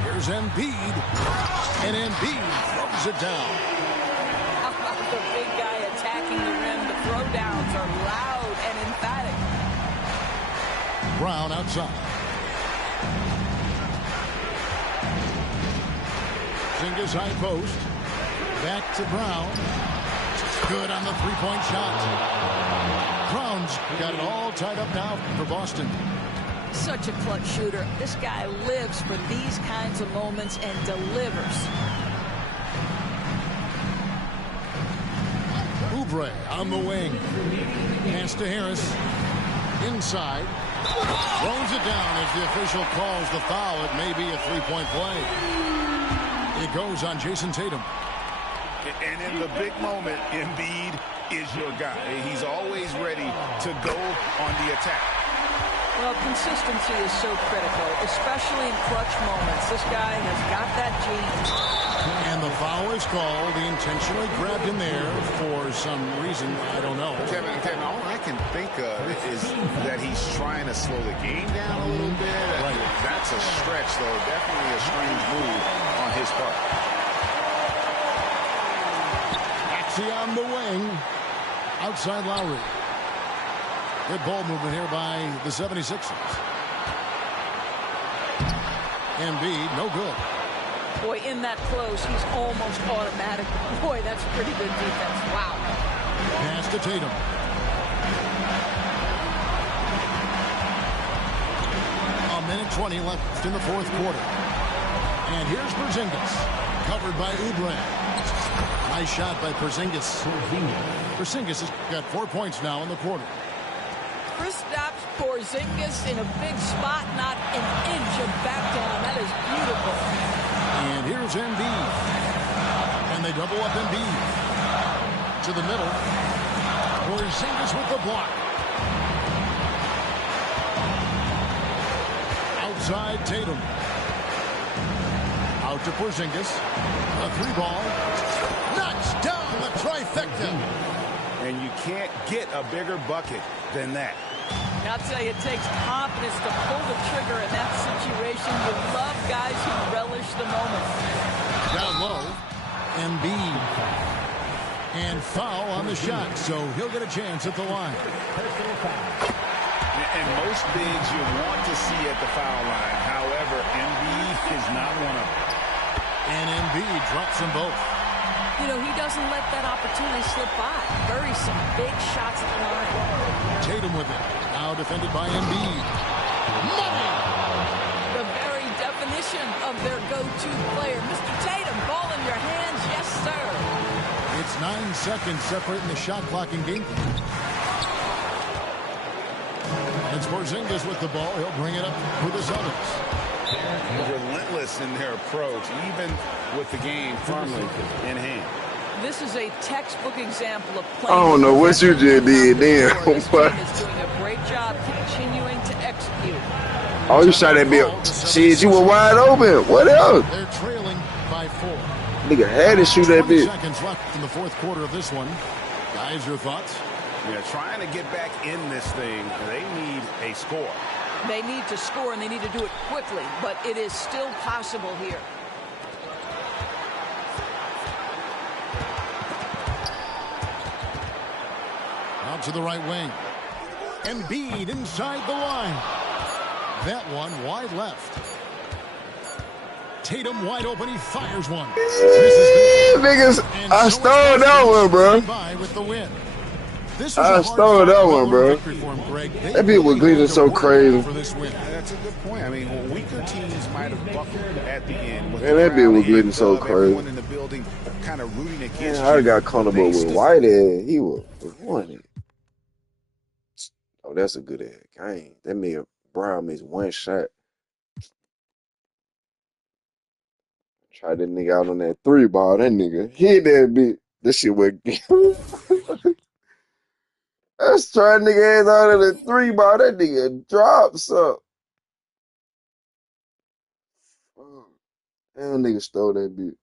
Here's Embiid. And Embiid throws it down. How about the big guy attacking the rim? The throwdowns are loud and emphatic. Brown outside. Porzingis high post. Back to Brown. Good on the three-point shot. Brown's got it all tied up now for Boston. Such a clutch shooter. This guy lives for these kinds of moments and delivers. Oubre on the wing. Pass to Harris. Inside. Throws it down as the official calls the foul. It may be a three-point play. It goes on Jason Tatum. And in the big moment, Embiid is your guy. He's always ready to go on the attack. Well, consistency is so critical, especially in clutch moments. This guy has got that gene. And the foul is called. He intentionally grabbed him there for some reason. I don't know. Kevin, all I can think of is that he's trying to slow the game down a little bit. Right. That's a stretch, though. Definitely a strange move on his part. Maxey on the wing. Outside Lowry. Good ball movement here by the 76ers. Embiid, no good. Boy, in that close, he's almost automatic. Boy, that's pretty good defense. Wow. Pass to Tatum. A minute 20 left in the fourth quarter. And here's Porzingis. Covered by Oubre. Nice shot by Porzingis. Porzingis has got 4 points now in the quarter. Kristaps Porzingis in a big spot, not an inch of back down. That is beautiful. And here's Embiid. And they double up Embiid. To the middle. Porzingis with the block. inside Tatum. Out to Porzingis. A 3-ball. Knocks down the trifecta. And you can't get a bigger bucket than that. I'll tell you, it takes confidence to pull the trigger in that situation. You love guys who relish the moment. Down low. Embiid. And foul on the shot, so he'll get a chance at the line. And most bigs you want to see at the foul line. However, Embiid is not one of them. And Embiid drops them both. You know, he doesn't let that opportunity slip by. Buries some big shots at the line. Tatum with it. Now defended by Embiid. Money! The very definition of their go-to player. Mr. Tatum, ball in your hands. Yes, sir. It's 9 seconds separating the shot clock and game. It's Porzingis with the ball. He'll bring it up for the Celtics. Relentless in their approach, even with the game firmly in hand. This is a textbook example of playing. I don't know what you just did damn. This team is doing a great job continuing to execute. Oh, you shot that bill. Shit, you were wide open. What else? They're trailing by 4. Nigga had to shoot that 20 bitch. seconds left in the fourth quarter of this one. Guys, your thoughts? Yeah, trying to get back in this thing, they need a score. They need to score, and they need to do it quickly, but it is still possible here. Out to the right wing. Embiid inside the line. That one wide left. Tatum wide open. He fires one. Niggas, I stole that one, bro. With the win. I stole that one, bro. That bitch was glitching so crazy. That's a good point. I mean, weaker teams might have buckled at the end. Man, that bitch was glitching so crazy. In the building, kind of rooting against. Man, I got comfortable with Whitehead. He was running. Oh, that's a good ass game. That made Brown missed one shot. Tried that nigga out on that 3-ball. That nigga hit that bitch. That shit went. Let's try nigga ass out of the 3-ball. That nigga drops up. That nigga stole that bitch.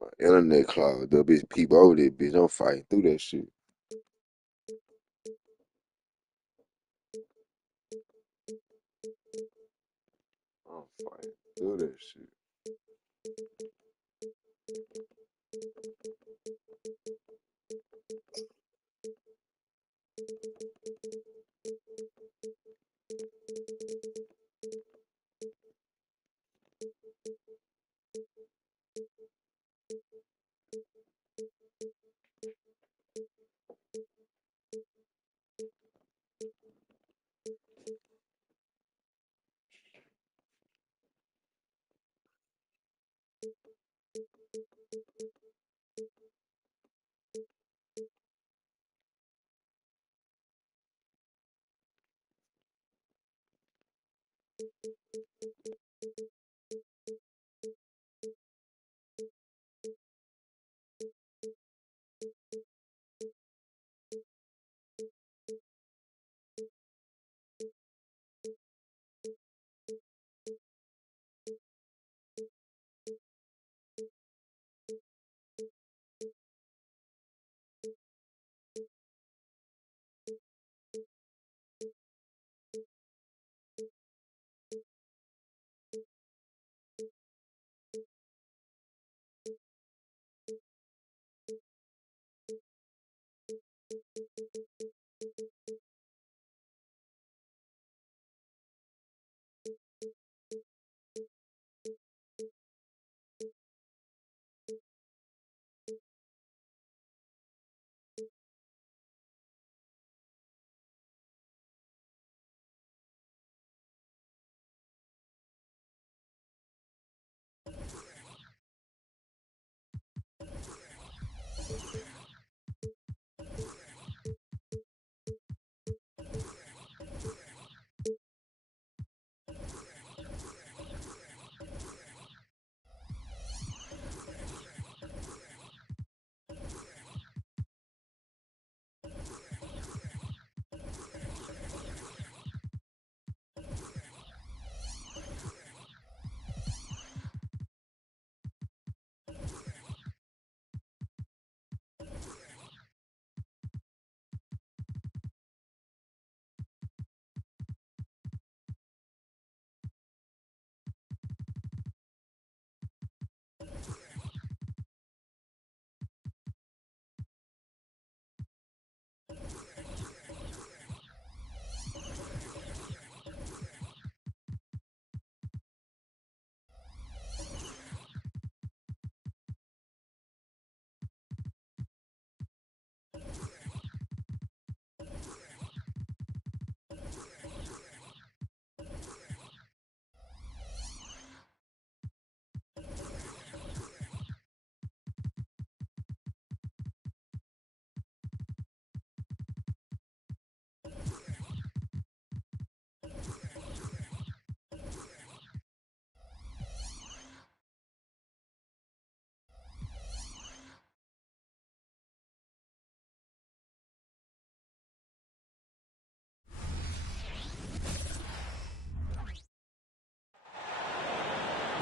My internet clogged up. Bitch, people over there, bitch. I'm fighting through that shit. I'm fighting through that shit.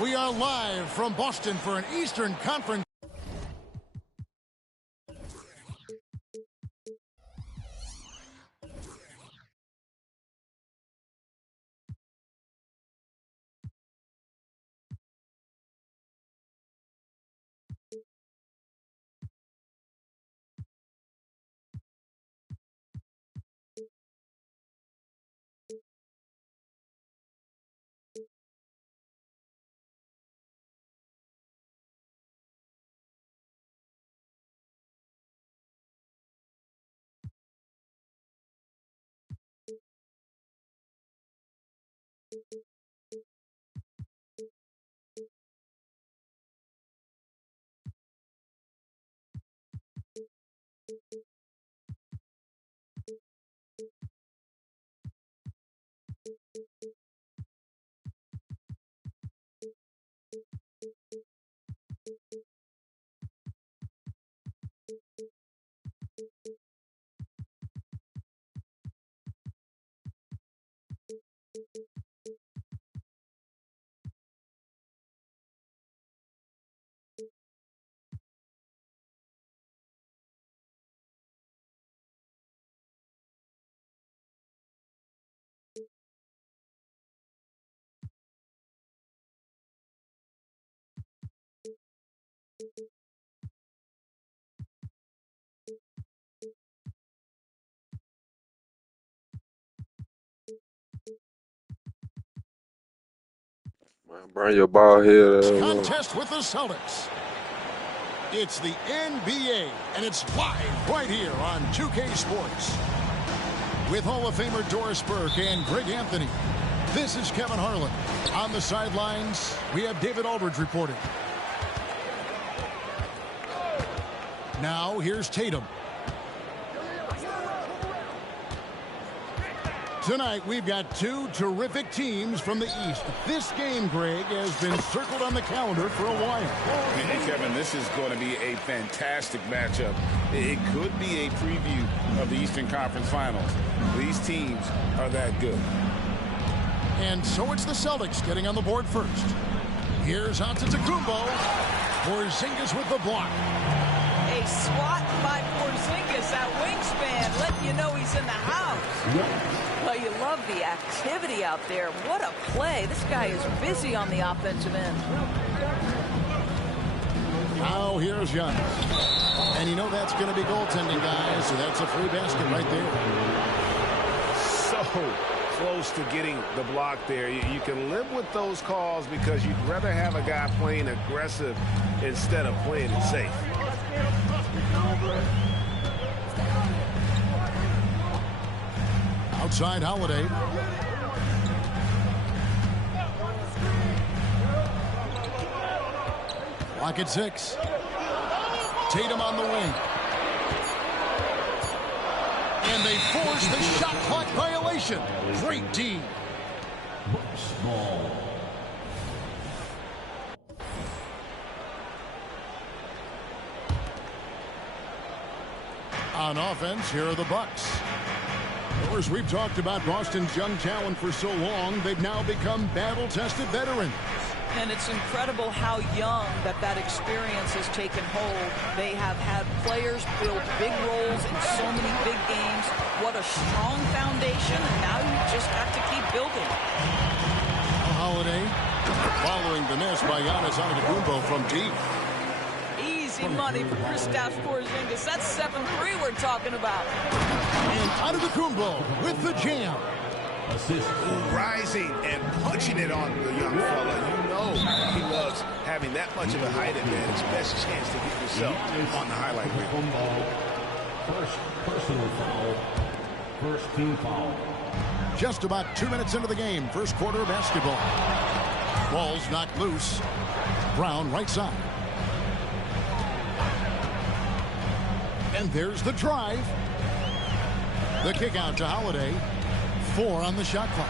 We are live from Boston for an Eastern Conference. Man, burn your ball head. Contest with the Celtics. It's the NBA, and it's live right here on 2K Sports. With Hall of Famer Doris Burke and Greg Anthony, this is Kevin Harlan. On the sidelines, we have David Aldridge reporting. Now, here's Tatum. Tonight, we've got two terrific teams from the East. This game, Greg, has been circled on the calendar for a while. Hey, Kevin, this is going to be a fantastic matchup. It could be a preview of the Eastern Conference Finals. These teams are that good. And so it's the Celtics getting on the board first. Here's Antetokounmpo. Porzingis with the block. A swat by Porzingis, that wingspan, letting you know he's in the house. Well, you love the activity out there. What a play. This guy is busy on the offensive end. Now here's Giannis. And you know that's going to be goaltending, guys, so that's a free basket right there. So close to getting the block there. You can live with those calls because you'd rather have a guy playing aggressive instead of playing it safe. Outside Holiday. Block at 6. Tatum on the wing. And they force the shot clock violation. Great D. Ball. On offense, here are the Bucks. Of course, we've talked about Boston's young talent for so long, they've now become battle-tested veterans. And it's incredible how young that experience has taken hold. They have had players build big roles in so many big games. What a strong foundation, and now you just have to keep building. Holiday following the miss by Giannis Antetokounmpo from deep. Easy money for Kristaps Porzingis. That's 7-3 we're talking about. And Antetokounmpo with the jam. Assist. Rising and punching it on the young fella. You know he loves having that much of a height advantage. Best chance to get yourself on the highlight reel. First personal foul. First team foul. Just about 2 minutes into the game. First quarter of basketball. Ball's knocked loose. Brown right side. And there's the drive. The kick out to Holiday. 4 on the shot clock.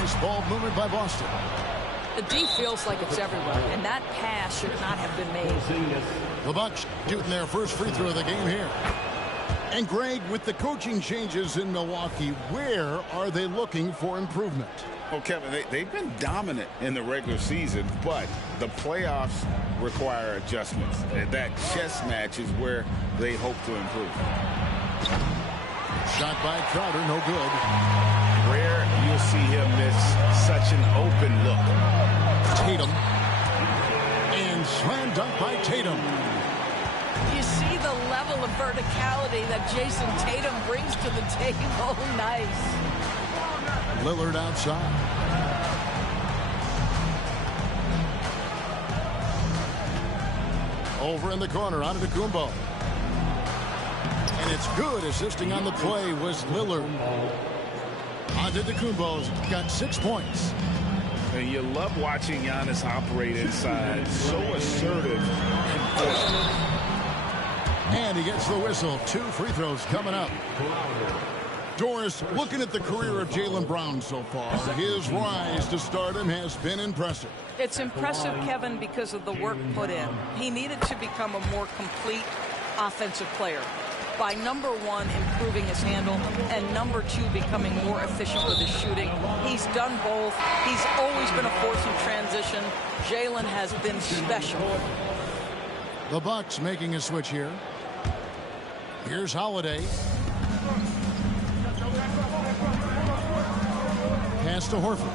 Nice ball movement by Boston. The D feels like it's everywhere, and that pass should not have been made. The Bucks shooting their first free throw of the game here. And Greg, with the coaching changes in Milwaukee, where are they looking for improvement? Well, Kevin, they've been dominant in the regular season, but the playoffs require adjustments. And that chess match is where they hope to improve. Shot by Crowder, no good. Rare you'll see him miss such an open look. Tatum. And slam dunk by Tatum. You see the level of verticality that Jason Tatum brings to the table. Nice. Lillard outside. Over in the corner, onto Kumbo. And it's good. Assisting on the play was Lillard. Antetokounmpo's got 6 points. And you love watching Giannis operate inside. So assertive and forceful. And he gets the whistle. 2 free throws coming up. Doris, looking at the career of Jaylen Brown so far, his rise to stardom has been impressive. It's impressive, Kevin, because of the work put in. He needed to become a more complete offensive player. By number 1, improving his handle, and number 2, becoming more efficient with his shooting. He's done both. He's always been a force in transition. Jaylen has been special. The Bucks making a switch here. Here's Holiday. Pass to Horford.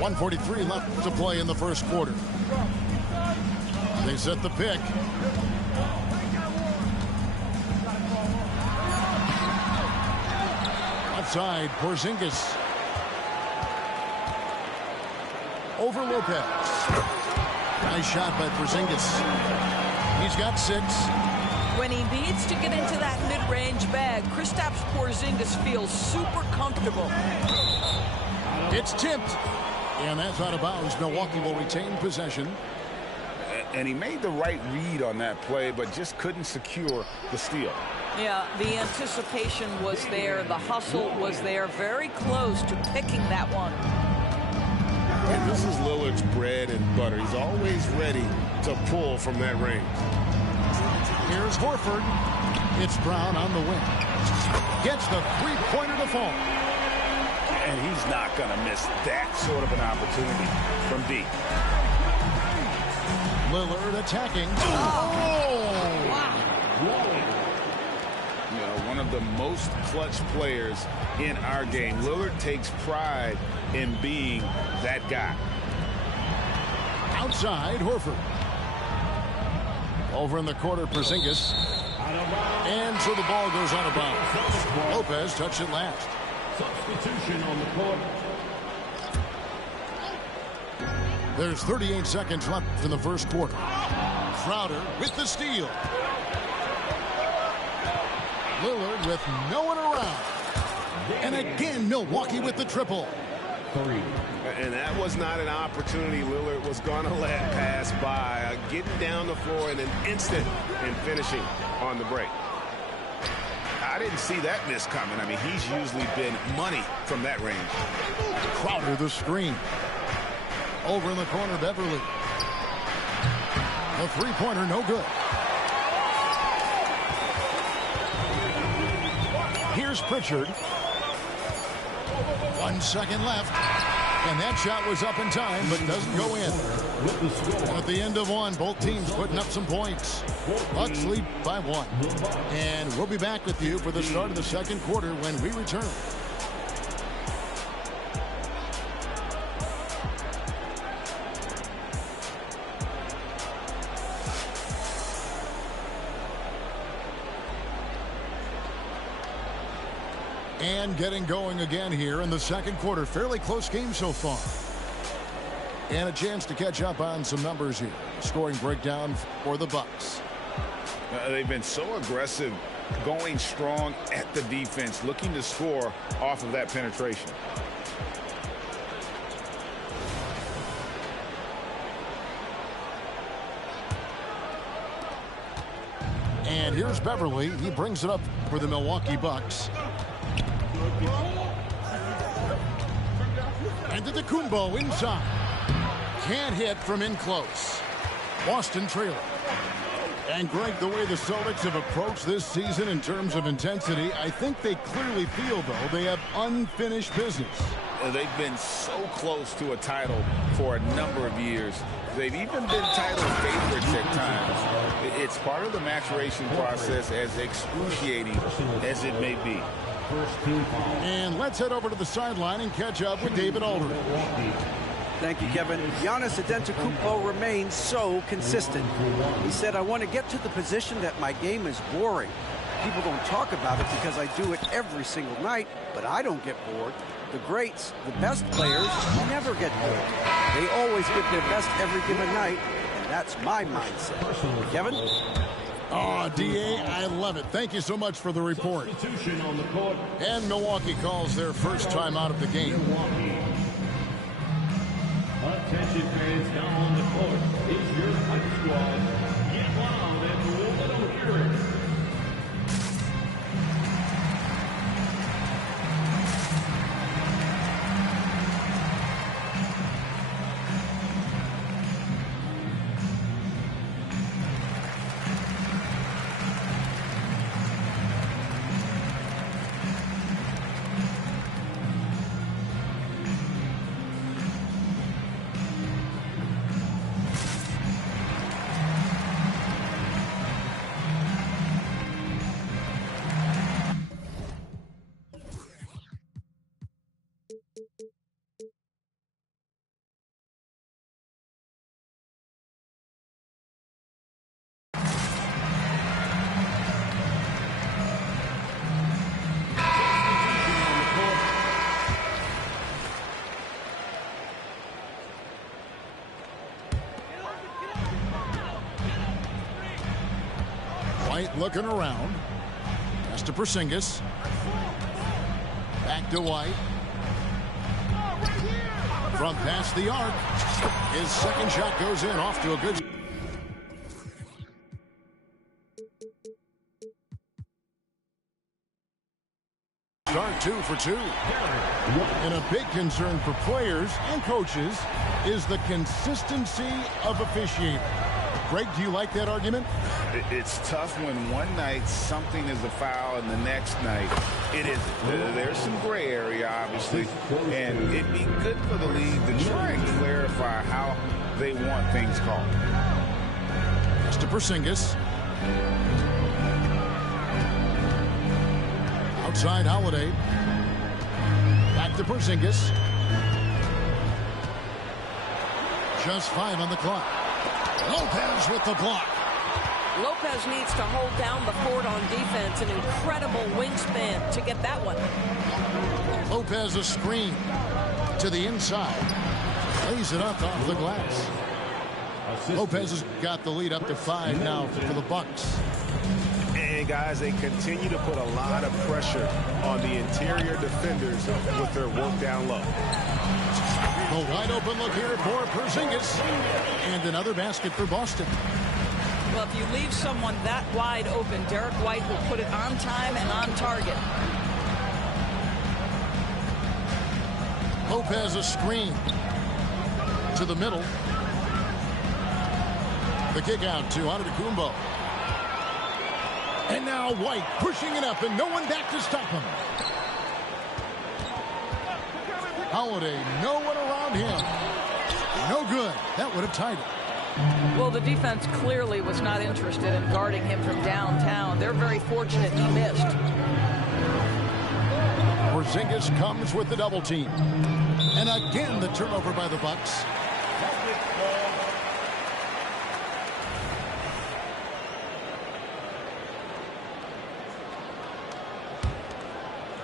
1:43 left to play in the first quarter. They set the pick. Outside, Porzingis. Over Lopez. Nice shot by Porzingis. He's got 6. When he needs to get into that mid-range bag, Kristaps Porzingis feels super comfortable. It's tipped. And that's out of bounds. Milwaukee will retain possession. And he made the right read on that play, but just couldn't secure the steal. Yeah, the anticipation was there. The hustle was there. Very close to picking that one. And this is Lillard's bread and butter. He's always ready to pull from that range. Here's Horford. It's Brown on the wing. Gets the three-pointer to fall. And he's not going to miss that sort of an opportunity from deep. Lillard attacking. Wow. You know, one of the most clutch players in our game. Lillard takes pride in being that guy. Outside, Horford. Over in the corner, Porzingis. And so the ball goes out of bounds. Lopez touched it last. Substitution on the court. There's 38 seconds left in the first quarter. Crowder with the steal. Lillard with no one around. And again, Milwaukee with the triple. 3. And that was not an opportunity Lillard was going to let pass by. Getting down the floor in an instant and finishing on the break. I didn't see that miss coming. I mean, he's usually been money from that range. Crowder the screen. Over in the corner, Beverly. A three-pointer, no good. Here's Pritchard. 1 second left. And that shot was up in time, but doesn't go in. At the end of one, both teams putting up some points. Bucks lead by 1. And we'll be back with you for the start of the second quarter when we return. And getting going again here in the second quarter. Fairly close game so far. And a chance to catch up on some numbers here. Scoring breakdown for the Bucks. They've been so aggressive, going strong at the defense, looking to score off of that penetration. And here's Beverly. He brings it up for the Milwaukee Bucks. And to the Kumbo inside. Can't hit from in close. Boston trailing. And Greg, the way the Celtics have approached this season in terms of intensity, I think they clearly feel, though, they have unfinished business. They've been so close to a title for a number of years. They've even been title favorites at times. It's part of the maturation process, as excruciating as it may be. And let's head over to the sideline and catch up with David Aldridge. Thank you, Kevin. Giannis Antetokounmpo remains so consistent. He said, I want to get to the position that my game is boring. People don't talk about it because I do it every single night, but I don't get bored. The greats, the best players, never get bored. They always give their best every given night, and that's my mindset. Kevin? Oh, D.A., I love it. Thank you so much for the report. And Milwaukee calls their first time out of the game. Attention fans, now on the court is your hype squad. Get loud and let them hear it. White looking around. Pass to Porzingis. Back to White. From past the arc. His second shot goes in, off to a good. Start 2 for 2. And a big concern for players and coaches is the consistency of officiating. Greg, do you like that argument? It's tough when one night something is a foul and the next night it isn't. There's some gray area, obviously, and it'd be good for the league to try and clarify how they want things called. Pass to Porzingis. Outside Holiday. Back to Porzingis. Just 5 on the clock. Lopez with the block. Lopez needs to hold down the fort on defense. An incredible wingspan to get that one. Lopez a screen to the inside. Lays it up off the glass. Lopez has got the lead up to 5 now for the Bucks. And guys, they continue to put a lot of pressure on the interior defenders with their work down low. A wide open look here for Porzingis. And another basket for Boston. Well, if you leave someone that wide open, Derek White will put it on time and on target. Lopez a screen to the middle. The kick out to Antetokounmpo. And now White pushing it up and no one back to stop him. Holiday, no one around him. No good. That would have tied it. Well, the defense clearly was not interested in guarding him from downtown. They're very fortunate he missed. Porzingis comes with the double team. And again, the turnover by the Bucks.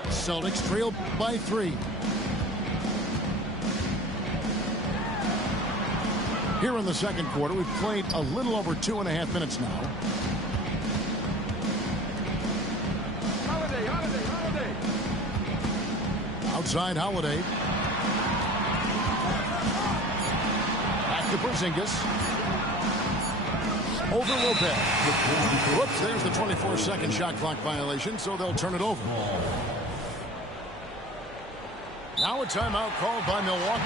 Celtics trail by 3. Here in the second quarter, we've played a little over 2.5 minutes now. Holiday. Outside Holiday. Back to Porzingis. Over Lopez. Whoops, there's the 24-second shot clock violation, so they'll turn it over. Now a timeout called by Milwaukee.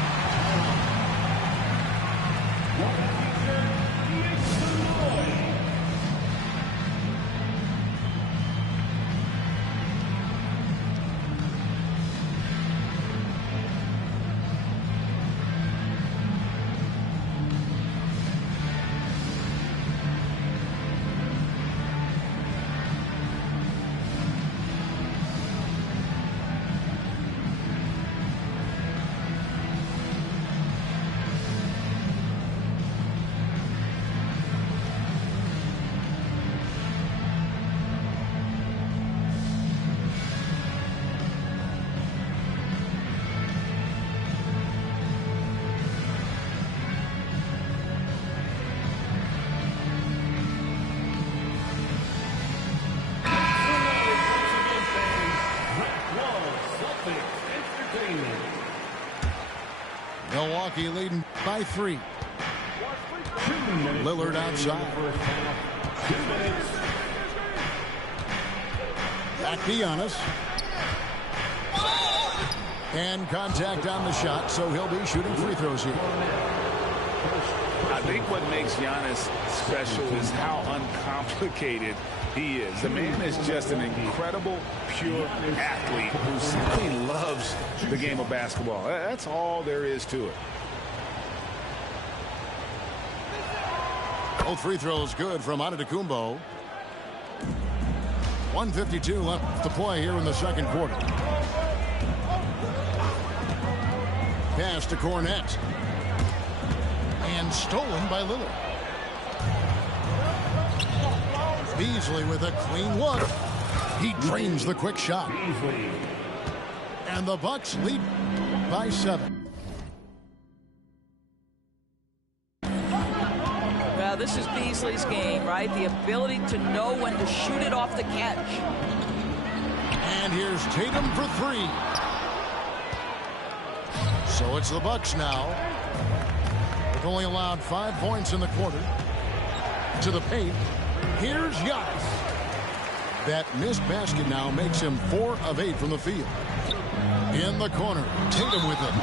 Milwaukee leading by 3. Lillard outside. Back to Giannis. And contact on the shot, so he'll be shooting free throws here. I think what makes Giannis special is how uncomplicated he is. The man is just an incredible, pure athlete who simply loves the game of basketball. That's all there is to it. Both free throws good from Antetokounmpo. 1:52 left to play here in the second quarter. Pass to Cornette. And stolen by Lillard. Beasley with a clean look. He drains the quick shot. And the Bucks lead by 7. Well, this is Beasley's game, right? The ability to know when to shoot it off the catch. And here's Tatum for 3. So it's the Bucks now. They've only allowed 5 points in the quarter. To the paint. Here's Giannis. That missed basket now makes him 4 of 8 from the field. In the corner, Tatum with it.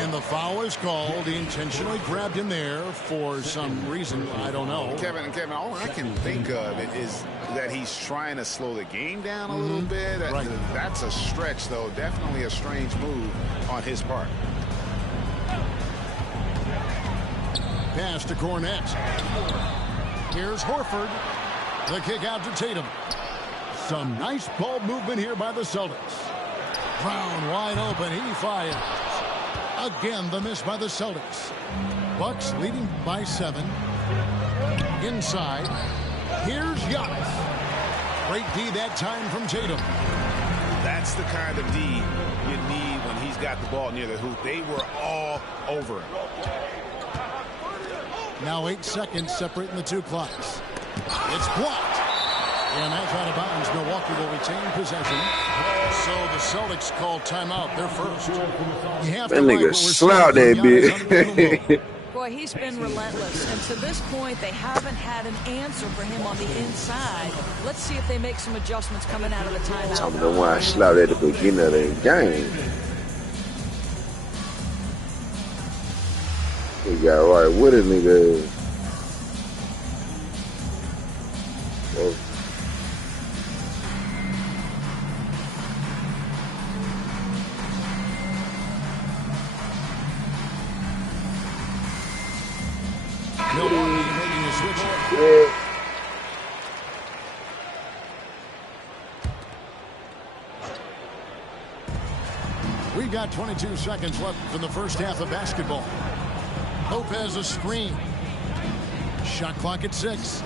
And the foul is called. He intentionally grabbed him there for some reason. I don't know. Kevin, all I can think of is that he's trying to slow the game down a little bit. Right. That's a stretch, though. Definitely a strange move on his part. Pass to Cornette. Here's Horford. The kick out to Tatum. Some nice ball movement here by the Celtics. Brown wide open. He fires. Again, the miss by the Celtics. Bucks leading by 7. Inside. Here's Giannis. Great D that time from Tatum. That's the kind of D you need when he's got the ball near the hoop. They were all over him. Now 8 seconds separating the 2 clocks. It's blocked. And that's out of bounds. Milwaukee will retain possession. So the Celtics call timeout. They're first. You have that to nigga slout that bitch. Boy, he's been relentless. And to this point, they haven't had an answer for him on the inside. Let's see if they make some adjustments coming out of the timeout. I'm the one I slout at the beginning of the game. He got right with a nigga. Oh. Milwaukee making a switch. Yeah. We've got 22 seconds left in the first half of basketball. Lopez a screen. Shot clock at 6.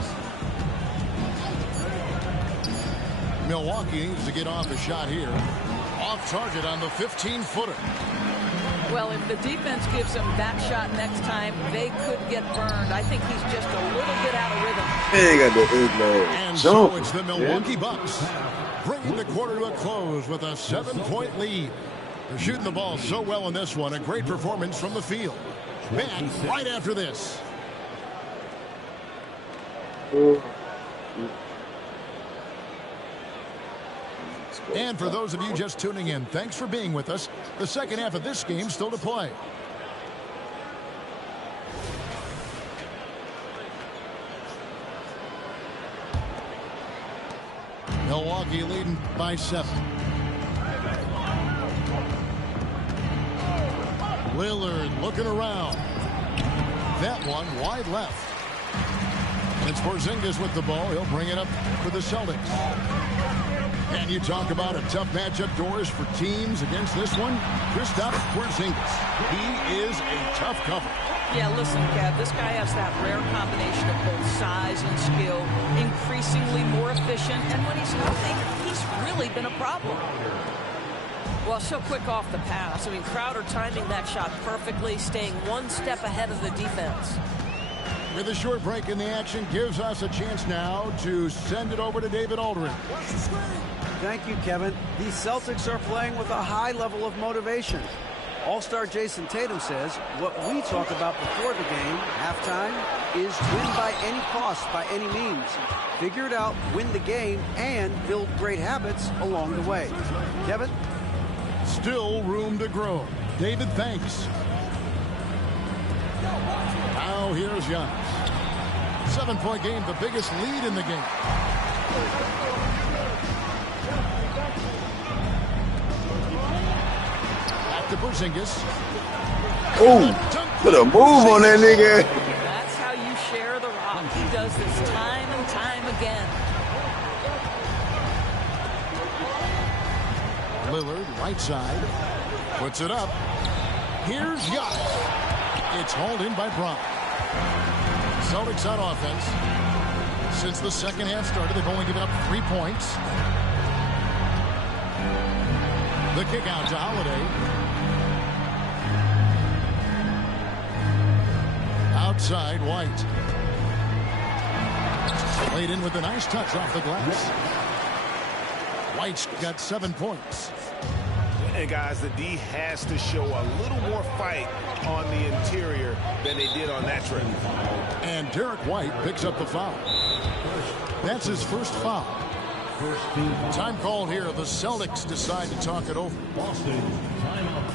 Milwaukee needs to get off a shot here. Off target on the 15-footer. Well, if the defense gives him that shot next time, they could get burned. I think he's just a little bit out of rhythm. He got the And so it's the Milwaukee Bucks bringing the quarter to a close with a 7-point lead. They're shooting the ball so well in this one. A great performance from the field. Back right after this. And for those of you just tuning in, thanks for being with us. The second half of this game still to play. Milwaukee leading by 7. Lillard looking around. That one wide left. And it's Porzingis with the ball. He'll bring it up for the Celtics. And you talk about a tough matchup, Doris, for teams against this one. Kristaps Porzingis. He is a tough cover. Yeah, listen, Kev, this guy has that rare combination of both size and skill, increasingly more efficient, and when he's healthy, he's really been a problem. Well, so quick off the pass. I mean, Crowder timing that shot perfectly, staying one step ahead of the defense. With a short break in the action, gives us a chance now to send it over to David Aldridge. Thank you, Kevin. These Celtics are playing with a high level of motivation. All-star Jason Tatum says what we talk about before the game, halftime, is win by any cost, by any means. Figure it out, win the game, and build great habits along the way. Kevin? Still room to grow. David, thanks. Now here's Giannis. 7-point game, the biggest lead in the game. Back to Porzingis. Oh, put a move on that nigga. That's how you share the rock. He does this time and time again. Lillard, right side. Puts it up. Here's Giannis. It's hauled in by Brown. Celtics on offense. Since the second half started, they've only given up 3 points. The kick out to Holiday. Outside, White. Played in with a nice touch off the glass. White's got 7 points. And guys, the D has to show a little more fight on the interior than they did on that trip. And Derek White picks up the foul. That's his first foul. Time called here. The Celtics decide to talk it over. Boston, timeout.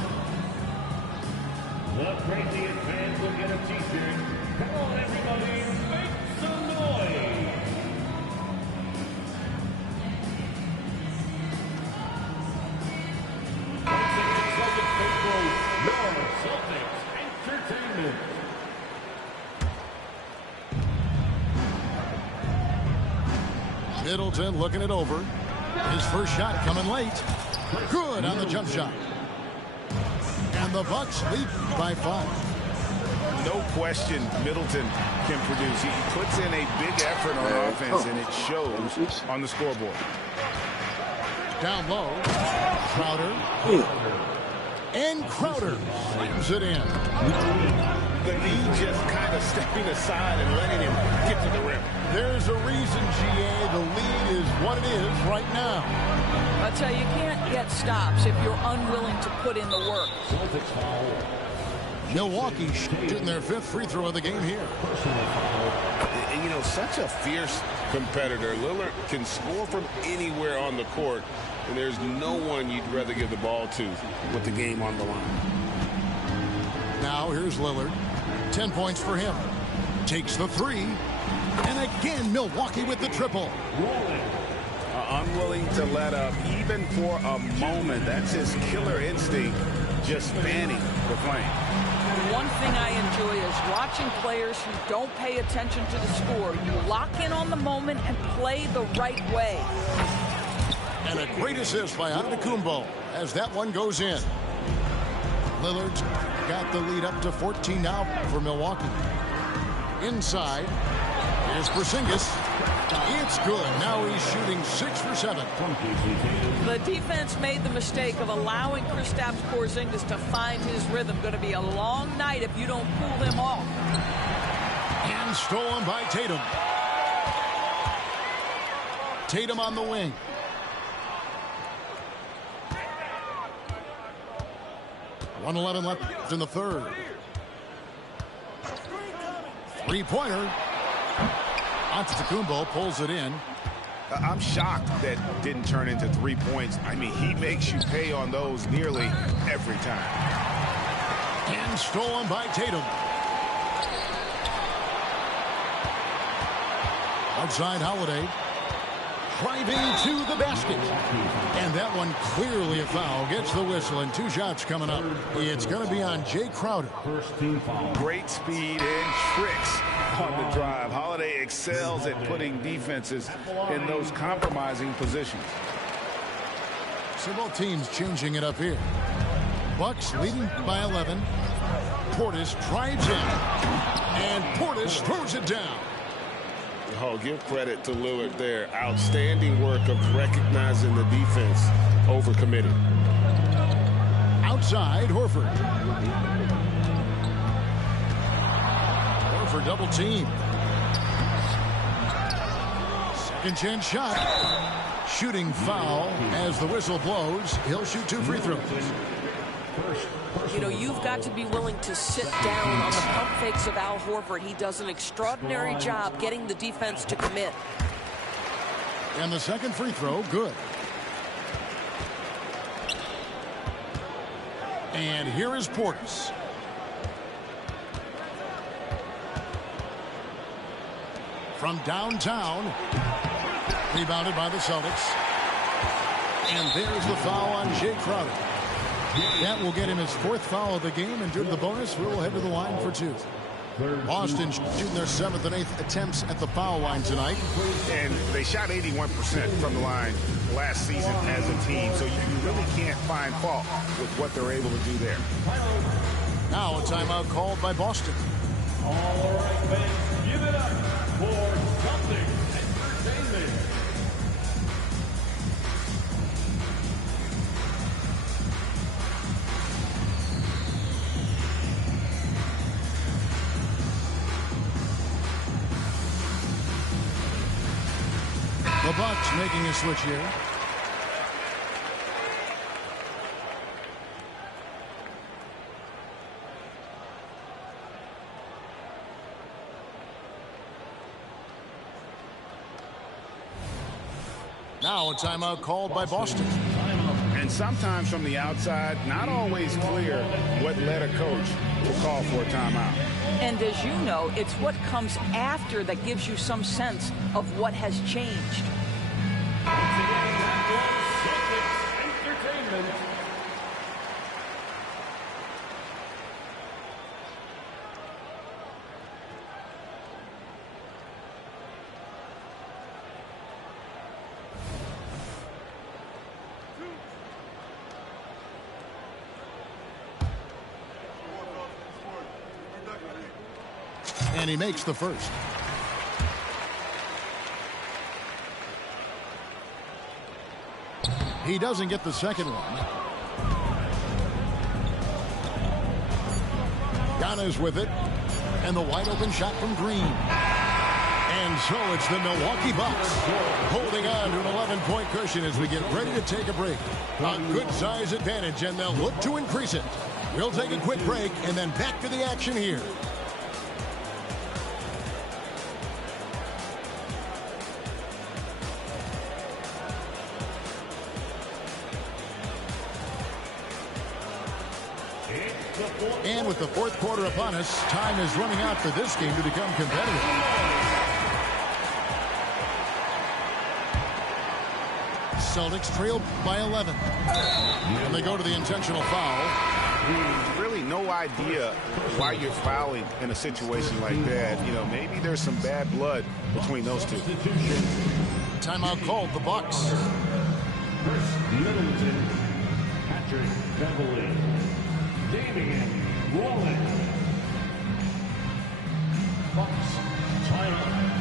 The craziest fans will get a t-shirt. Come on, everybody, make some noise. Celtics Entertainment. Middleton looking it over. His first shot coming late. Good on the jump shot. And the Bucks lead by 5. No question Middleton can produce. He puts in a big effort on offense, and it shows on the scoreboard. Down low. Crowder. And Crowder slams it in. The lead just kind of stepping aside and letting him get to the rim. There's a reason, GA, the lead is what it is right now. I tell you, you can't get stops if you're unwilling to put in the work. Milwaukee shooting their 5th free throw of the game here. And, you know, such a fierce competitor. Lillard can score from anywhere on the court, and there's no one you'd rather give the ball to with the game on the line. Now here's Lillard. 10 points for him. Takes the 3. And again, Milwaukee with the triple. Unwilling to let up even for a moment. That's his killer instinct, just fanning the flame. One thing I enjoy is watching players who don't pay attention to the score. You lock in on the moment and play the right way. And a great assist by Antetokounmpo as that one goes in. Lillard's got the lead up to 14 now for Milwaukee. Inside, here's Porzingis. It's good. Now he's shooting 6 for 7. The defense made the mistake of allowing Kristaps Porzingis to find his rhythm. Going to be a long night if you don't pull him off. And stolen by Tatum. Tatum on the wing. .111 left in the third. Three-pointer. Antetokounmpo pulls it in. I'm shocked that didn't turn into 3 points. I mean, he makes you pay on those nearly every time. And stolen by Tatum. Outside Holiday. Driving to the basket. And that one clearly a foul. Gets the whistle and 2 shots coming up. It's going to be on Jay Crowder. First team foul. Great speed and tricks on the drive. Holiday excels at putting defenses in those compromising positions. So both teams changing it up here. Bucks leading by 11. Portis drives in. And Portis throws it down. Oh, give credit to Lillard there. Outstanding work of recognizing the defense over committing. Outside, Horford. Horford double team. Second chance shot. Shooting foul as the whistle blows. He'll shoot 2 free throws. You know, you've got to be willing to sit down on the pump fakes of Al Horford. He does an extraordinary job getting the defense to commit. And the second free throw, good. And here is Portis. From downtown. Rebounded by the Celtics. And there's the foul on Jay Crowder. That will get him his 4th foul of the game, and due to the bonus, we'll head to the line for 2. Boston shooting their 7th and 8th attempts at the foul line tonight. And they shot 81% from the line last season as a team, so you really can't find fault with what they're able to do there. Now a timeout called by Boston. All right, fans, give it up for Celtics Entertainment. The Bucks making a switch here. Now a timeout called by Boston. And sometimes from the outside, not always clear what led a coach to call for a timeout. And as you know, it's what comes after that gives you some sense of what has changed. And he makes the first. He doesn't get the second one. Giannis with it. And the wide open shot from Green. And so it's the Milwaukee Bucks holding on to an 11-point cushion as we get ready to take a break. A good size advantage, and they'll look to increase it. We'll take a quick break and then back to the action here. And with the 4th quarter upon us, time is running out for this game to become competitive. Celtics trail by 11. And they go to the intentional foul. Really no idea why you're fouling in a situation like that. You know, maybe there's some bad blood between those two. Timeout called the Bucks. Middleton, Patrick Beverly, Damian Rollins. Bucks, timeout.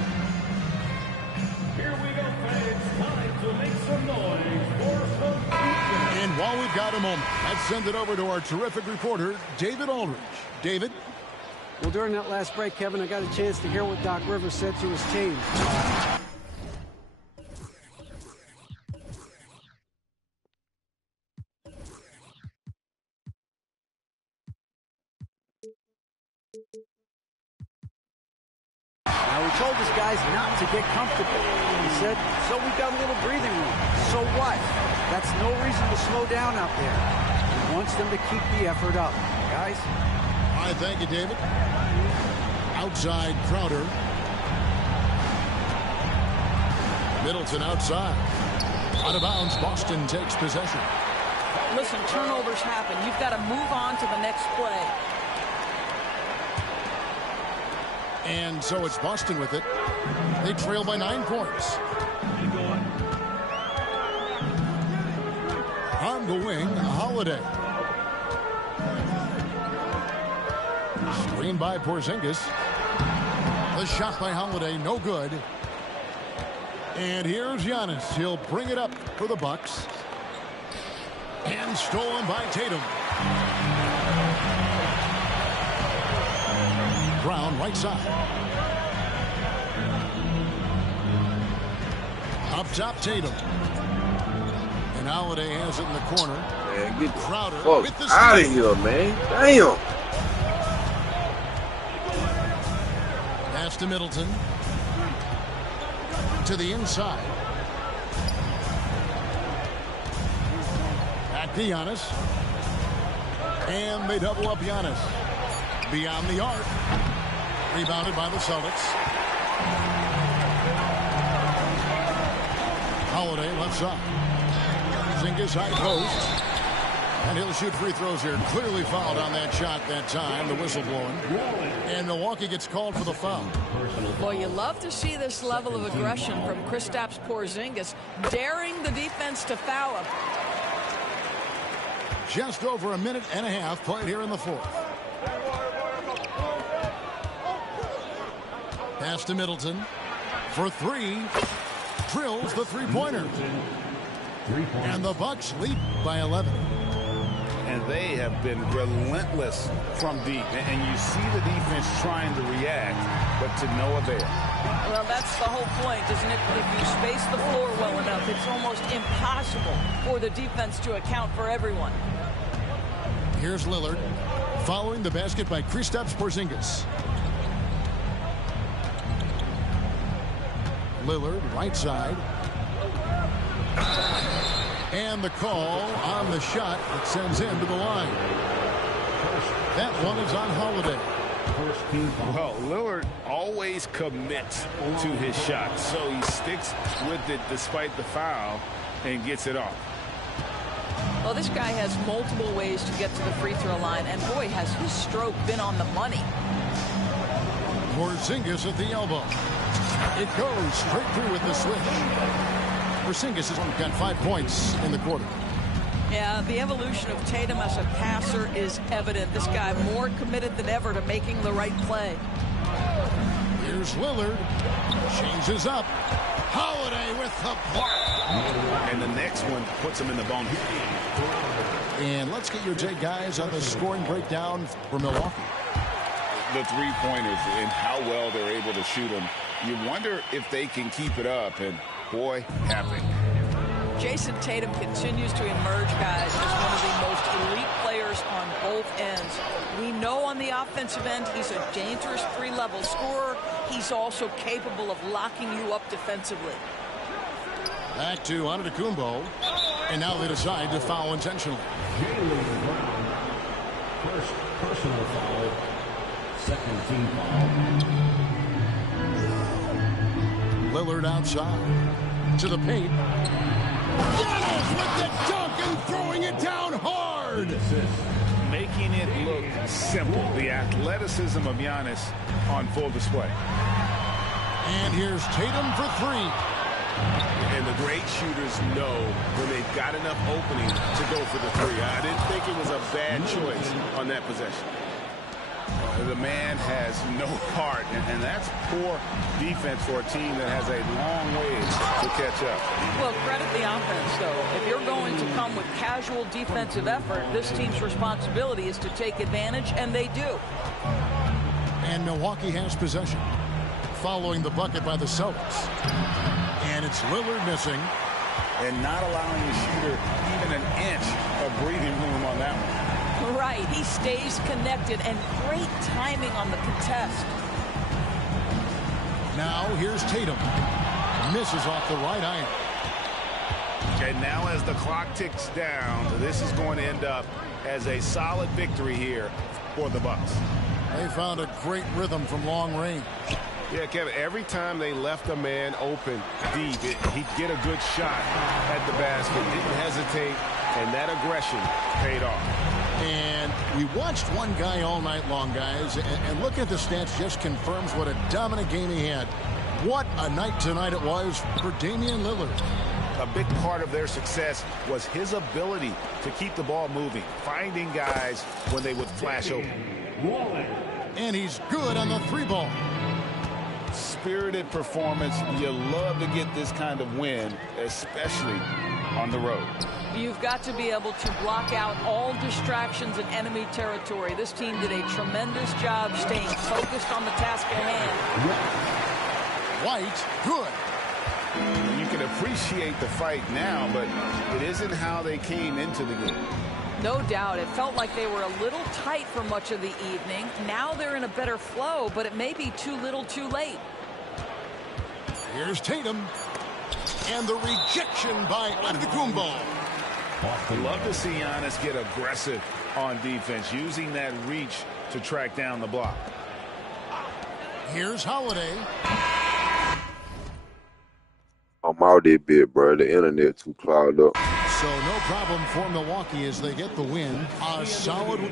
Here we go, fans. Time to make some noise for some defense. And while we've got a moment, let's send it over to our terrific reporter, David Aldridge. David? Well, during that last break, Kevin, I got a chance to hear what Doc Rivers said to his team. Now, he told his guys not to get comfortable. He said, so we've got a little breathing room. So what? That's no reason to slow down out there. He wants them to keep the effort up. Guys? All right, thank you, David. Outside, Crowder. Middleton outside. Out of bounds, Boston takes possession. Listen, turnovers happen. You've got to move on to the next play. And so it's Boston with it. They trail by 9 points. On the wing, Holiday. Screen by Porzingis. The shot by Holiday, no good. And here's Giannis. He'll bring it up for the Bucks. And stolen by Tatum. Brown, right side. Up top, Tatum. And Holiday has it in the corner. man. Get the Crowder fuck with the out of steal. here, man. Damn. Pass to Middleton. To the inside. Back to Giannis. And they double up Giannis. Beyond the arc. Rebounded by the Celtics. Holiday left side. Porzingis high post. And he'll shoot free throws here. Clearly fouled on that shot that time. The whistle blowing. And Milwaukee gets called for the foul. Boy, you love to see this level of aggression from Kristaps Porzingis, daring the defense to foul him. Just over a minute and a half played here in the fourth. Pass to Middleton for three. Drills the three-pointer. And the Bucks lead by 11. And they have been relentless from deep. And you see the defense trying to react, but to no avail. Well, that's the whole point, isn't it? If you space the floor well enough, it's almost impossible for the defense to account for everyone. Here's Lillard, following the basket by Kristaps Porzingis. Lillard, right side. And the call on the shot that sends him to the line. That one is on Holiday. Well, Lillard always commits to his shot, so he sticks with it despite the foul and gets it off. Well, this guy has multiple ways to get to the free throw line, and boy, has his stroke been on the money. Porzingis at the elbow. It goes straight through with the switch. Porzingis has got 5 points in the quarter. Yeah, the evolution of Tatum as a passer is evident. This guy more committed than ever to making the right play. Here's Lillard. Changes up. Holiday with the block. And the next one puts him in the bone. And let's get your take, guys, on the scoring breakdown for Milwaukee. The three-pointers and how well they're able to shoot them. You wonder if they can keep it up, and boy, have they. Jason Tatum continues to emerge, guys, as one of the most elite players on both ends. We know on the offensive end he's a dangerous three-level scorer. He's also capable of locking you up defensively. Back to Antetokounmpo, and now they decide to foul intentionally. First personal foul. Second team foul. Lillard outside to the paint. Giannis with the dunk and throwing it down hard. Making it look simple. The athleticism of Giannis on full display. And here's Tatum for three. And the great shooters know when they've got enough opening to go for the three. I didn't think it was a bad choice on that possession. The man has no heart, and that's poor defense for a team that has a long way to catch up. Well, credit the offense, though. If you're going to come with casual defensive effort, this team's responsibility is to take advantage, and they do. And Milwaukee has possession, following the bucket by the Celtics. And it's Lillard missing. And not allowing the shooter even an inch of breathing room on that one. Right, he stays connected, and great timing on the contest. Now here's Tatum. Misses off the right iron. And now as the clock ticks down, this is going to end up as a solid victory here for the Bucks. They found a great rhythm from long range. Yeah, Kevin, every time they left a man open deep, he'd get a good shot at the basket. Didn't hesitate, and that aggression paid off. And we watched one guy all night long, guys, and look at the stats just confirms what a dominant game he had. What a night tonight it was for Damian Lillard. A big part of their success was his ability to keep the ball moving, finding guys when they would flash open. And he's good on the three ball. Spirited performance. You love to get this kind of win, especially on the road. You've got to be able to block out all distractions in enemy territory. This team did a tremendous job staying focused on the task at hand. White, good. You can appreciate the fight now, but it isn't how they came into the game. No doubt. It felt like they were a little tight for much of the evening. Now they're in a better flow, but it may be too little too late. Here's Tatum. And the rejection by Antetokounmpo. I'd love to see Giannis get aggressive on defense, using that reach to track down the block. Here's Holiday. I'm out there bit, bro. The internet too clogged up. So no problem for Milwaukee as they get the win. A solid